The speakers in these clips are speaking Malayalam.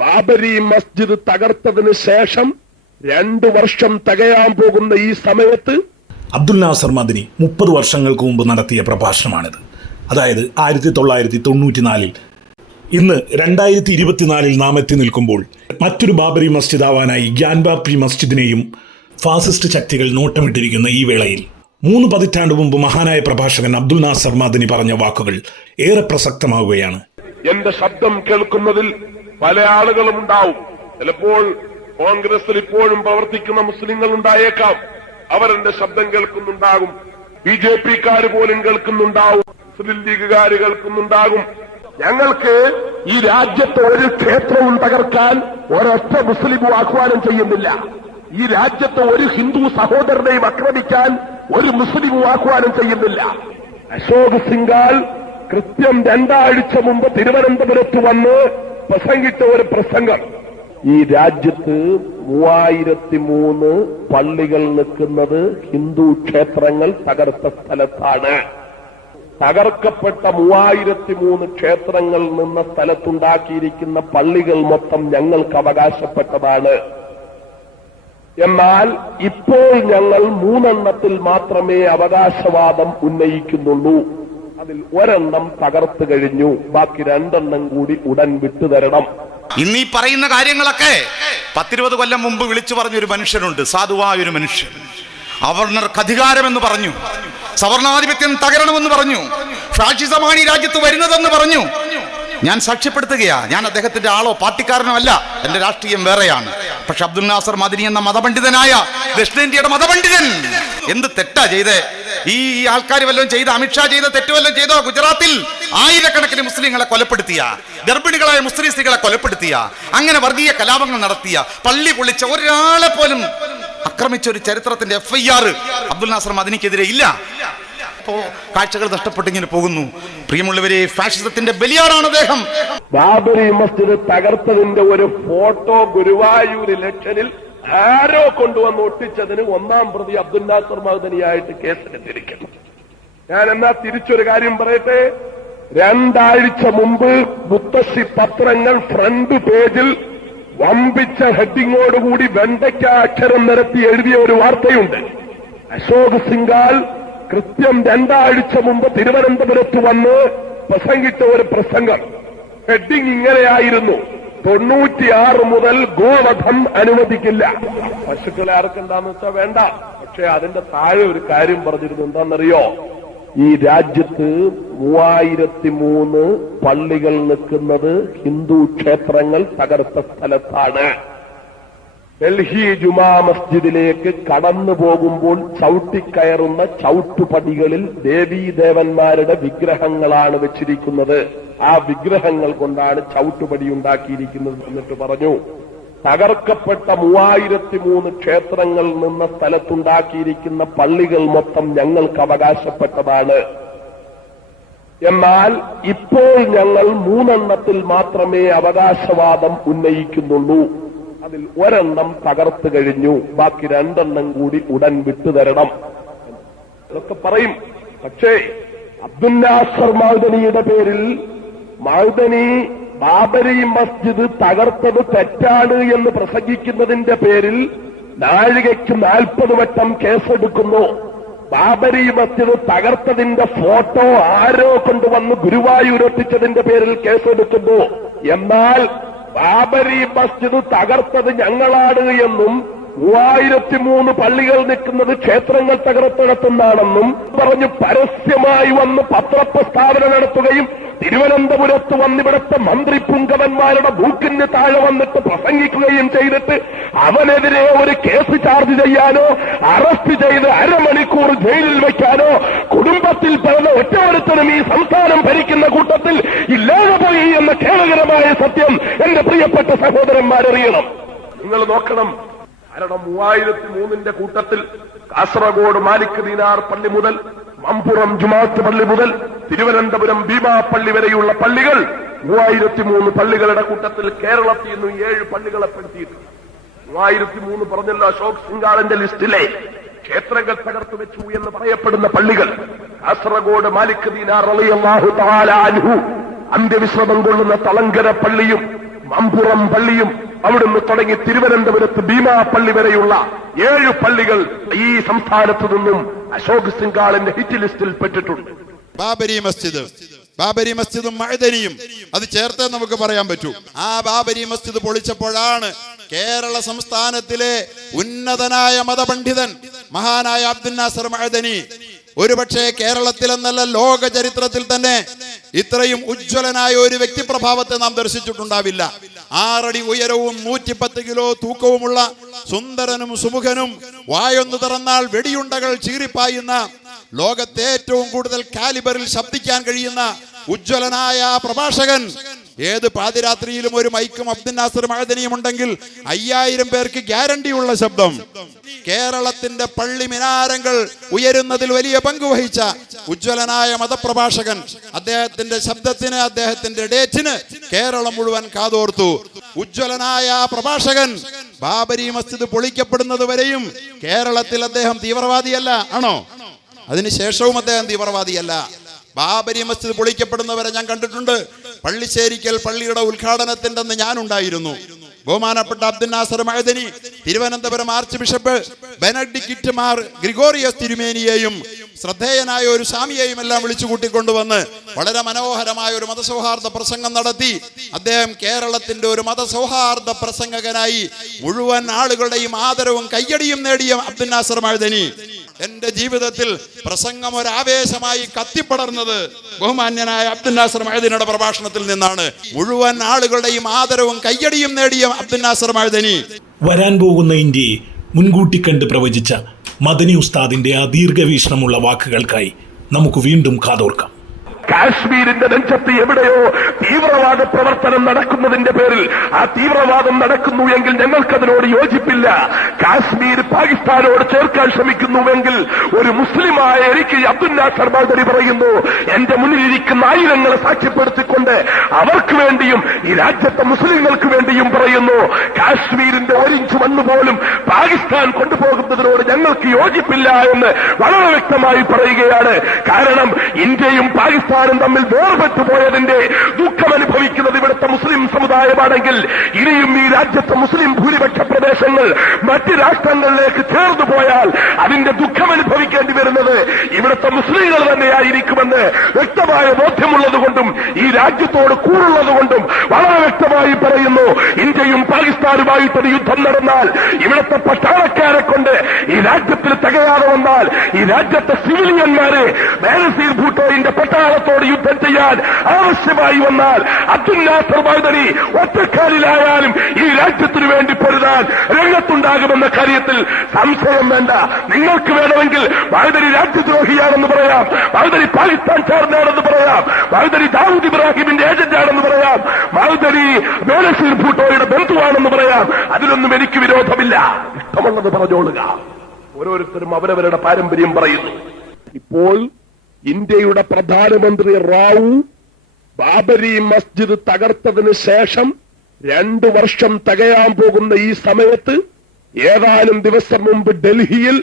ബാബരി മസ്ജിദ് തകർത്തതിന് ശേഷം 2 വർഷം തികയാൻ പോകുന്ന ഈ സമയത്ത് അബ്ദുൽ നാസർ മദനി 30 വർഷങ്ങൾക്ക് മുമ്പ് നടത്തിയ പ്രഭാഷണമാണിത്. അതായത് 1994-ൽ. ഇന്ന് 2024-ൽ നാം എത്തി നിൽക്കുമ്പോൾ മറ്റൊരു ബാബരി മസ്ജിദ് ആവാനായി ഗ്യാൻബാപ്പി മസ്ജിദിനെയും ഫാസിസ്റ്റ് ശക്തികൾ നോട്ടമിട്ടിരിക്കുന്ന ഈ വേളയിൽ 3 പതിറ്റാണ്ട് മുമ്പ് മഹാനായ പ്രഭാഷകൻ അബ്ദുൽ നാസർ മദനി പറഞ്ഞ വാക്കുകൾ ഏറെ പ്രസക്തമാവുകയാണ്. എന്റെ ശബ്ദം കേൾക്കുന്നതിൽ പല ആളുകളും ഉണ്ടാവും. ചിലപ്പോൾ കോൺഗ്രസിൽ ഇപ്പോഴും പ്രവർത്തിക്കുന്ന മുസ്ലിങ്ങൾ ഉണ്ടായേക്കാം. അവരെന്റെ ശബ്ദം കേൾക്കുന്നുണ്ടാകും. BJP-ക്കാർ പോലും കേൾക്കുന്നുണ്ടാവും. മുസ്ലിം ലീഗുകാർ കേൾക്കുന്നുണ്ടാകും. ഞങ്ങൾക്ക് ഈ രാജ്യത്തെ ഒരു ക്ഷേത്രവും തകർക്കാൻ ഒരൊറ്റ മുസ്ലിമും ആഹ്വാനം ചെയ്യുന്നില്ല. ഈ രാജ്യത്തെ ഒരു ഹിന്ദു സഹോദരനെയും ആക്രമിക്കാൻ ഒരു മുസ്ലിമും ആഹ്വാനം ചെയ്യുന്നില്ല. അശോക് സിംഗാൽ കൃത്യം 2 ആഴ്ച മുമ്പ് തിരുവനന്തപുരത്ത് വന്ന് പ്രസംഗിച്ച ഒരു പ്രസംഗം, ഈ രാജ്യത്ത് 3003 പള്ളികൾ നിൽക്കുന്നത് ഹിന്ദു ക്ഷേത്രങ്ങൾ തകർത്ത സ്ഥലത്താണ്. തകർക്കപ്പെട്ട 3003 ക്ഷേത്രങ്ങൾ നിന്ന സ്ഥലത്തുണ്ടാക്കിയിരിക്കുന്ന പള്ളികൾ മൊത്തം ഞങ്ങൾക്ക് അവകാശപ്പെട്ടതാണ്. എന്നാൽ ഇപ്പോൾ ഞങ്ങൾ 3 എണ്ണത്തിൽ മാത്രമേ അവകാശവാദം ഉന്നയിക്കുന്നുള്ളൂ. അതിൽ 1 എണ്ണം തകർത്തു കഴിഞ്ഞു. ബാക്കി 2 എണ്ണം കൂടി ഉടൻ വിട്ടുതരണം. ഇന്നീ പറയുന്ന കാര്യങ്ങളൊക്കെ 10-20 കൊല്ലം മുമ്പ് വിളിച്ചു പറഞ്ഞൊരു മനുഷ്യനുണ്ട്, സാധുവായൊരു മനുഷ്യൻ. അവർണർക്ക് അധികാരമെന്ന് പറഞ്ഞു, സവർണാധിപത്യം തകരണമെന്ന് പറഞ്ഞു, ഫാഷിസമാണ് ഈ രാജ്യത്ത് വരുന്നതെന്ന് പറഞ്ഞു. ഞാൻ സാക്ഷ്യപ്പെടുത്തുകയാ. ഞാൻ അദ്ദേഹത്തിന്റെ ആളോ പാർട്ടിക്കാരനോ അല്ല, എന്റെ രാഷ്ട്രീയം വേറെയാണ്. പക്ഷെ അബ്ദുൽ നാസർ മദനി എന്ന മതപണ്ഡിതനായ ദക്ഷിണേന്ത്യയുടെ മതപണ്ഡിതൻ എന്ത് തെറ്റാ ചെയ്തേ? ഈ ആൾക്കാർ വല്ലതും ചെയ്ത, അമിത്ഷാ ചെയ്ത തെറ്റ് വല്ലതും ചെയ്തോ? ഗുജറാത്തിൽ ആയിരക്കണക്കിന് മുസ്ലിങ്ങളെ കൊലപ്പെടുത്തിയ, ഗർഭിണികളായ മുസ്ലിം സ്ത്രീകളെ കൊലപ്പെടുത്തിയ, അങ്ങനെ വർഗീയ കലാപങ്ങൾ നടത്തിയ, പള്ളി പൊളിച്ച, ഒരാളെ പോലും ആക്രമിച്ച ഒരു ചരിത്രത്തിന്റെ FIR അബ്ദുൽ നാസർ മദനിക്കെതിരെ ഇല്ല. അപ്പോ കാഴ്ചകൾ നഷ്ടപ്പെട്ടിങ്ങനെ പോകുന്നു. പ്രിയമുള്ളവരെ, ഫാഷിസത്തിന്റെ ബലിയാടാണ് അദ്ദേഹം. ബാബരി മസ്ജിദ് തകർത്തതിന്റെ ഒരു ഫോട്ടോ ഗുരുവായൂർ ഇലക്ഷനിൽ ആരോ കൊണ്ടുവന്ന് ഒട്ടിച്ചതിന് 1-ാം പ്രതി അബ്ദുൽ നാസർ മദനിയായിട്ട് കേസെടുത്തിരിക്കുന്നു. ഞാൻ എന്നാ തിരിച്ചൊരു കാര്യം പറയട്ടെ. 2 ആഴ്ച മുമ്പ് മുത്തശ്ശി പത്രങ്ങൾ ഫ്രണ്ട് പേജിൽ വമ്പിച്ച ഹെഡിങ്ങോടുകൂടി വെണ്ടയ്ക്ക അക്ഷരം നിരത്തി എഴുതിയ ഒരു വാർത്തയുണ്ട്. അശോക് സിംഗാൽ കൃത്യം 2 ആഴ്ച മുമ്പ് തിരുവനന്തപുരത്ത് വന്ന് പ്രസംഗിച്ച ഒരു പ്രസംഗം. ഹെഡിങ് ഇങ്ങനെയായിരുന്നു: 96 മുതൽ ഗോവധം അനുവദിക്കില്ല. പശുക്കളെ ആർക്കുണ്ടാന്ന് വെച്ചാൽ വേണ്ട. പക്ഷെ അതിന്റെ താഴെ ഒരു കാര്യം പറഞ്ഞിരുന്നു. എന്താണെന്നറിയോ? ഈ രാജ്യത്ത് 3003 പള്ളികൾ നിൽക്കുന്നത് ഹിന്ദു ക്ഷേത്രങ്ങൾ തകർത്ത സ്ഥലത്താണ്. ഡൽഹി ജുമാ മസ്ജിദിലേക്ക് കടന്നു പോകുമ്പോൾ ചവിട്ടിക്കയറുന്ന ചവിട്ടുപടികളിൽ ദേവീദേവന്മാരുടെ വിഗ്രഹങ്ങളാണ് വെച്ചിരിക്കുന്നത്. ആ വിഗ്രഹങ്ങൾ കൊണ്ടാണ് ചവിട്ടുപടി ഉണ്ടാക്കിയിരിക്കുന്നത്. എന്നിട്ട് പറഞ്ഞു, തകർക്കപ്പെട്ട 3003 ക്ഷേത്രങ്ങൾ നിന്ന സ്ഥലത്തുണ്ടാക്കിയിരിക്കുന്ന പള്ളികൾ മൊത്തം ഞങ്ങൾക്ക് അവകാശപ്പെട്ടതാണ്. എന്നാൽ ഇപ്പോൾ ഞങ്ങൾ 3 എണ്ണത്തിൽ മാത്രമേ അവകാശവാദം ഉന്നയിക്കുന്നുള്ളൂ. അതിൽ 1 എണ്ണം തകർത്തു കഴിഞ്ഞു. ബാക്കി 2 എണ്ണം കൂടി ഉടൻ വിട്ടുതരണം. ഇതൊക്കെ പറയും. പക്ഷേ അബ്ദുൽ നാസർ മദനിയുടെ പേരിൽ മദനി ബാബരി മസ്ജിദ് തകർത്തത് തെറ്റാണ് എന്ന് പ്രസംഗിക്കുന്നതിന്റെ പേരിൽ നാഴികയ്ക്ക് 40 വട്ടം കേസെടുക്കുന്നു. ബാബരി മസ്ജിദ് തകർത്തതിന്റെ ഫോട്ടോ ആരോ കൊണ്ടുവന്ന് ഗുരുവായൂരൊട്ടിച്ചതിന്റെ പേരിൽ കേസെടുക്കുന്നു. എന്നാൽ ബാബരി മസ്ജിദ് തകർത്തത് ഞങ്ങളാണ് എന്നും 3003 പള്ളികൾ നിൽക്കുന്നത് ക്ഷേത്രങ്ങൾ തകർത്തിടത്തുന്നാണെന്നും പറഞ്ഞ് പരസ്യമായി വന്ന് പത്രപ്രസ്താവന നടത്തുകയും തിരുവനന്തപുരത്ത് വന്നിവിടുത്തെ മന്ത്രി പുങ്കവന്മാരുടെ ബൂക്കിന് താഴെ വന്നിട്ട് പ്രസംഗിക്കുകയും ചെയ്തിട്ട് അവനെതിരെ ഒരു കേസ് ചാർജ് ചെയ്യാനോ അറസ്റ്റ് ചെയ്ത് അരമണിക്കൂർ ജയിലിൽ വയ്ക്കാനോ കുടുംബത്തിൽ പിറന്ന ഒറ്റവരുത്തനും ഈ സംസ്ഥാനം ഭരിക്കുന്ന കൂട്ടത്തിൽ ഇല്ലാതെ പോയി എന്ന ഖേദകരമായ സത്യം എന്റെ പ്രിയപ്പെട്ട സഹോദരന്മാരറിയണം. നിങ്ങൾ നോക്കണം. കാരണം 3003 കൂട്ടത്തിൽ കാസർഗോഡ് മാലിക് ദീനാർ പള്ളി മുതൽ മമ്പുറം ജുമാഅത്ത് പള്ളി മുതൽ തിരുവനന്തപുരം ഭീമാ പള്ളി വരെയുള്ള പള്ളികൾ 3003 പള്ളികളുടെ കൂട്ടത്തിൽ കേരളത്തിൽ നിന്നും 7 പള്ളികളെ പെടുത്തിയിട്ടുണ്ട്. 3003 പറഞ്ഞല്ലോ അശോക് സിംഗാളിന്റെ ലിസ്റ്റിലെ ക്ഷേത്രങ്ങൾ തകർത്തു വെച്ചു എന്ന് പറയപ്പെടുന്ന പള്ളികൾ. കാസർഗോഡ് മാലിക് ദീനാർ റളിയല്ലാഹു തആല അൻഹു അന്ത്യവിശ്രമം കൊള്ളുന്ന തളങ്കര പള്ളിയും മമ്പുറം പള്ളിയും അവിടുന്ന് തുടങ്ങി തിരുവനന്തപുരത്ത് ഭീമാ പള്ളി വരെയുള്ള 7 പള്ളികൾ ഈ സംസ്ഥാനത്ത് നിന്നും അശോക് സിംഗാളിന്റെ ഹിറ്റ് ലിസ്റ്റിൽ പെട്ടിട്ടുണ്ട്. ബാബരി മസ്ജിദും മഅദനിയും അത് ചേർത്തേ നമുക്ക് പറയാൻ പറ്റൂ. ആ ബാബരി മസ്ജിദ് പൊളിച്ചപ്പോഴാണ് കേരള സംസ്ഥാനത്തിലെ ഉന്നതനായ മതപണ്ഡിതൻ മഹാനായ അബ്ദുൽ നാസർ മഅദനി ഒരുപക്ഷെ കേരളത്തിലെന്നല്ല ലോക ചരിത്രത്തിൽ തന്നെ ഇത്രയും ഉജ്ജ്വലനായ ഒരു വ്യക്തിപ്രഭാവത്തെ നാം ദർശിച്ചിട്ടുണ്ടാവില്ല. 6 അടി ഉയരവും 110 കിലോ തൂക്കവുമുള്ള സുന്ദരനും സുമുഖനും വായൊന്നു തുറന്നാൽ വെടിയുണ്ടകൾ ചീറിപ്പായുന്ന ലോകത്തെ ഏറ്റവും കൂടുതൽ കാലിബറിൽ ശബ്ദിക്കാൻ കഴിയുന്ന ഉജ്ജ്വലനായ പ്രഭാഷകൻ. ഏത് പാതിരാത്രിയിലും ഒരു മൈക്കും അബ്ദുൽ നാസർ മഅദനിയും ഉണ്ടെങ്കിൽ 5000 പേർക്ക് ഗ്യാരണ്ടിയുള്ള ശബ്ദം. കേരളത്തിന്റെ പള്ളി മിനാരങ്ങൾ ഉയരുന്നതിൽ വലിയ പങ്ക് വഹിച്ച ഉജ്ജ്വലനായ മതപ്രഭാഷകൻ. അദ്ദേഹത്തിന്റെ ശബ്ദത്തിന്, അദ്ദേഹത്തിന്റെ ഡേറ്റിന് കേരളം മുഴുവൻ കാതോർത്തു. ഉജ്ജ്വലനായ പ്രഭാഷകൻ ബാബരി മസ്ജിദ് പൊളിക്കപ്പെടുന്നത് വരെയും കേരളത്തിൽ അദ്ദേഹം തീവ്രവാദിയല്ല, ആണോ? അതിനുശേഷവും അദ്ദേഹം തീവ്രവാദിയല്ല. ബാബരി മസ്ജിദ് പൊളിക്കപ്പെടുന്നവരെ ഞാൻ കണ്ടിട്ടുണ്ട്. പള്ളിശ്ശേരിക്കൽ പള്ളിയുടെ ഉദ്ഘാടനത്തിന്റെ അന്ന് ഞാനുണ്ടായിരുന്നു. ബഹുമാനപ്പെട്ട Abdul Nasser Madani Thiruvananthapuram arch bishop Benedict Mar Gregorios തിരുമേനിയെയും ശ്രദ്ധേയനായ ഒരു സ്വാമിയെയും എല്ലാം വിളിച്ചു കൂട്ടിക്കൊണ്ടുവന്ന് വളരെ മനോഹരമായ ഒരു മതസൗഹാർദ്ദ പ്രസംഗം നടത്തി. അദ്ദേഹം കേരളത്തിന്റെ ഒരു മതസൗഹാർദ്ദ പ്രസംഗകനായി മുഴുവൻ ആളുകളുടെയും ആദരവും കയ്യടിയും നേടിയ അബ്ദുൽ നാസർ മഅദനി. എന്റെ ജീവിതത്തിൽ പ്രസംഗം ഒരു ആവേശമായി കത്തിപ്പടർന്നത് ബഹുമാന്യനായ അബ്ദുൽ നാസർ മഅദനിയുടെ പ്രഭാഷണത്തിൽ നിന്നാണ്. മുഴുവൻ ആളുകളുടെയും ആദരവും കയ്യടിയും നേടിയ അബ്ദുൽ നാസർ മഅദനി. വരാൻ പോകുന്ന ഇന്ത്യയെ മുൻകൂട്ടി കണ്ട് പ്രവചിച്ച മദനി ഉസ്താദിന്റെ ആ ദീർഘവീക്ഷണമുള്ള വാക്കുകൾക്കായി നമുക്ക് വീണ്ടും കാതോർക്കാം. കാശ്മീരിന്റെ നെഞ്ചത്ത് എവിടെയോ തീവ്രവാദ പ്രവർത്തനം നടക്കുന്നതിന്റെ പേരിൽ ആ തീവ്രവാദം നടക്കുന്നു എങ്കിൽ ഞങ്ങൾക്കതിനോട് യോജിപ്പില്ല. കാശ്മീർ പാകിസ്ഥാനോട് ചേർക്കാൻ ശ്രമിക്കുന്നുവെങ്കിൽ ഒരു മുസ്ലിമായ എനിക്ക് അബ്ദുൽ നാസർ മഅദനി പറയുന്നു, എന്റെ മുന്നിലിരിക്കുന്ന ആയിരങ്ങളെ സാക്ഷ്യപ്പെടുത്തിക്കൊണ്ട് അവർക്ക് വേണ്ടിയും ഈ രാജ്യത്തെ മുസ്ലിങ്ങൾക്ക് വേണ്ടിയും പറയുന്നു, കാശ്മീരിന്റെ 1 ഇഞ്ച് മണ്ണ് പോലും പാകിസ്ഥാൻ കൊണ്ടുപോകുന്നതിനോട് ഞങ്ങൾക്ക് യോജിപ്പില്ല എന്ന് വളരെ വ്യക്തമായി പറയുകയാണ്. കാരണം ഇന്ത്യയും പാകിസ്ഥാനും തമ്മിൽ വേർപെട്ടുപോയതിന്റെ ദുഃഖം അനുഭവിക്കുന്നത് ഇവിടുത്തെ മുസ്ലിം സമുദായമാണെങ്കിൽ ഇനിയും ഈ രാജ്യത്തെ മുസ്ലിം ഭൂരിപക്ഷ പ്രദേശങ്ങൾ മറ്റ് രാഷ്ട്രങ്ങളിലേക്ക് ചേർന്നു പോയാൽ അതിന്റെ ദുഃഖം അനുഭവിക്കേണ്ടി വരുന്നത് ഇവിടുത്തെ മുസ്ലിങ്ങൾ തന്നെയായിരിക്കുമെന്ന് വ്യക്തമായ ബോധ്യമുള്ളതുകൊണ്ടും ഈ രാജ്യത്തോട് കൂറുള്ളതുകൊണ്ടും വളരെ വ്യക്തമായി പറയുന്നു. ഇന്ത്യയും പാകിസ്ഥാനുമായിട്ടൊരു യുദ്ധം നടന്നാൽ ഇവിടുത്തെ പട്ടാളക്കാരെ കൊണ്ട് ഈ രാജ്യത്തിൽ തികയാതെ വന്നാൽ ഈ രാജ്യത്തെ സിവിലിയന്മാരെ ബേനസീർ ഭൂട്ടോയുടെ പട്ടാളത്തോട് യുദ്ധം ചെയ്യാൻ ആവശ്യമായി വന്നാൽ അബ്ദുൽ നാസർ മഅദനി ഒറ്റക്കാലിലായാലും ഈ രാജ്യത്തിനു വേണ്ടി പൊരുതാൻ രംഗത്തുണ്ടാകുമെന്ന കാര്യത്തിൽ സംശയം വേണ്ട. നിങ്ങൾക്ക് വേണമെങ്കിൽ മഅദനി രാജ്യദ്രോഹിയാണെന്ന് പറയാം, മഅദനി പാകിസ്ഥാൻ ചേർന്നാണെന്ന് പറയാം, മഅദനി ദാവൂദ് ഇബ്രാഹിമിന്റെ ഏജന്റാണെന്ന് പറയാം, മഅദനി ബേനസീർ ഭൂട്ടോയുടെ ബന്ധുവാണെന്ന് പറയാം. അതിലൊന്നും എനിക്ക് വിരോധമില്ല. ഇഷ്ടമുള്ളത് പറഞ്ഞോളുക. ഓരോരുത്തരും അവരവരുടെ പാരമ്പര്യം പറയുന്നു. ഇപ്പോൾ ഇന്ത്യയുടെ പ്രധാനമന്ത്രി റാവു ബാബരി മസ്ജിദ് തകർത്തതിന് ശേഷം 2 വർഷം തികയാൻ പോകുന്ന ഈ സമയത്ത് ഏതാനും ദിവസം മുമ്പ് ഡൽഹിയിൽ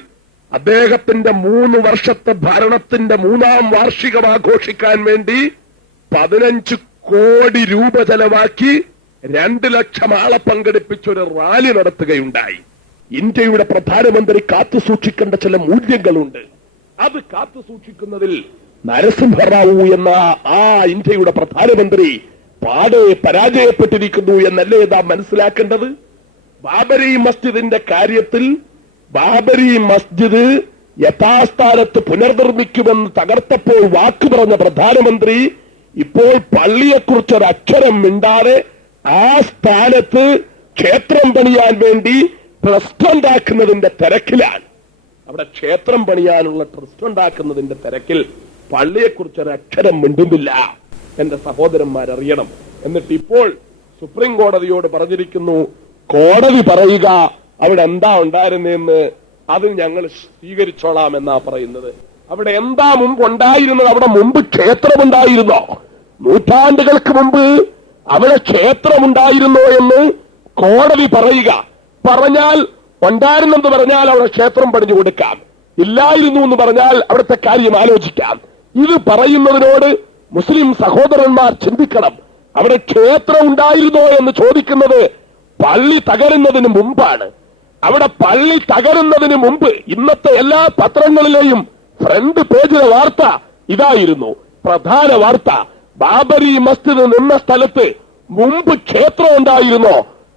അദ്ദേഹത്തിന്റെ 3 വർഷത്തെ ഭരണത്തിന്റെ 3ാം വാർഷികം ആഘോഷിക്കാൻ വേണ്ടി 15 കോടി രൂപ ചെലവാക്കി 2 ലക്ഷം ആളെ പങ്കെടുപ്പിച്ചൊരു റാലി നടത്തുകയുണ്ടായി. ഇന്ത്യയുടെ പ്രധാനമന്ത്രി കാത്തുസൂക്ഷിക്കേണ്ട ചില മൂല്യങ്ങളുണ്ട്. അത് കാത്തു സൂക്ഷിക്കുന്നതിൽ നരസിംഹറാവു എന്ന ആ ഇന്ത്യയുടെ പ്രധാനമന്ത്രി പാടെ പരാജയപ്പെട്ടിരിക്കുന്നു എന്നല്ലേ നാം മനസ്സിലാക്കേണ്ടത്. ബാബരി മസ്ജിദിന്റെ കാര്യത്തിൽ ബാബരി മസ്ജിദ് യഥാസ്ഥാനത്ത് പുനർനിർമ്മിക്കുമെന്ന് തകർത്തപ്പോൾ വാക്ക് പറഞ്ഞ പ്രധാനമന്ത്രി ഇപ്പോൾ പള്ളിയെക്കുറിച്ചൊരക്ഷരം മിണ്ടാതെ ആ സ്ഥാനത്ത് ക്ഷേത്രം പണിയാൻ വേണ്ടി ട്രസ്റ്റ് ഉണ്ടാക്കുന്നതിന്റെ തിരക്കിലാണ്. അവിടെ ക്ഷേത്രം പണിയാനുള്ള ട്രസ്റ്റ് ഉണ്ടാക്കുന്നതിന്റെ തിരക്കിൽ പള്ളിയെക്കുറിച്ചൊരു അക്ഷരം മിണ്ടുന്നില്ല. എന്റെ സഹോദരന്മാരറിയണം. എന്നിട്ട് ഇപ്പോൾ സുപ്രീം കോടതിയോട് പറഞ്ഞിരിക്കുന്നു, കോടതി പറയുക അവിടെ എന്താ ഉണ്ടായിരുന്നെന്ന്, അത് ഞങ്ങൾ സ്വീകരിച്ചോളാം എന്നാ പറയുന്നത്. അവിടെ എന്താ മുമ്പ് ഉണ്ടായിരുന്നത്? അവിടെ മുമ്പ് ക്ഷേത്രമുണ്ടായിരുന്നോ? നൂറ്റാണ്ടുകൾക്ക് മുമ്പ് അവിടെ ക്ഷേത്രമുണ്ടായിരുന്നോ എന്ന് കോടതി പറയുക. പറഞ്ഞാൽ ഉണ്ടായിരുന്നെന്ന് പറഞ്ഞാൽ അവിടെ ക്ഷേത്രം പണിഞ്ഞു കൊടുക്കാം, ഇല്ലായിരുന്നു എന്ന് പറഞ്ഞാൽ അവിടുത്തെ കാര്യം ആലോചിക്കാം. ഇത് പറയുന്നതിനോട് മുസ്ലിം സഹോദരന്മാർ ചിന്തിക്കണം. അവിടെ ക്ഷേത്രം ഉണ്ടായിരുന്നോ എന്ന് ചോദിക്കുന്നത് പള്ളി തകരുന്നതിന് മുമ്പാണ്. അവിടെ പള്ളി തകരുന്നതിന് മുമ്പ് ഇന്നത്തെ എല്ലാ പത്രങ്ങളിലെയും ഫ്രണ്ട് പേജിലെ വാർത്ത ഇതായിരുന്നു. പ്രധാന വാർത്ത, ബാബരി മസ്ജിദ് നിന്ന സ്ഥലത്ത് മുമ്പ് ക്ഷേത്രം ഉണ്ടായിരുന്നോ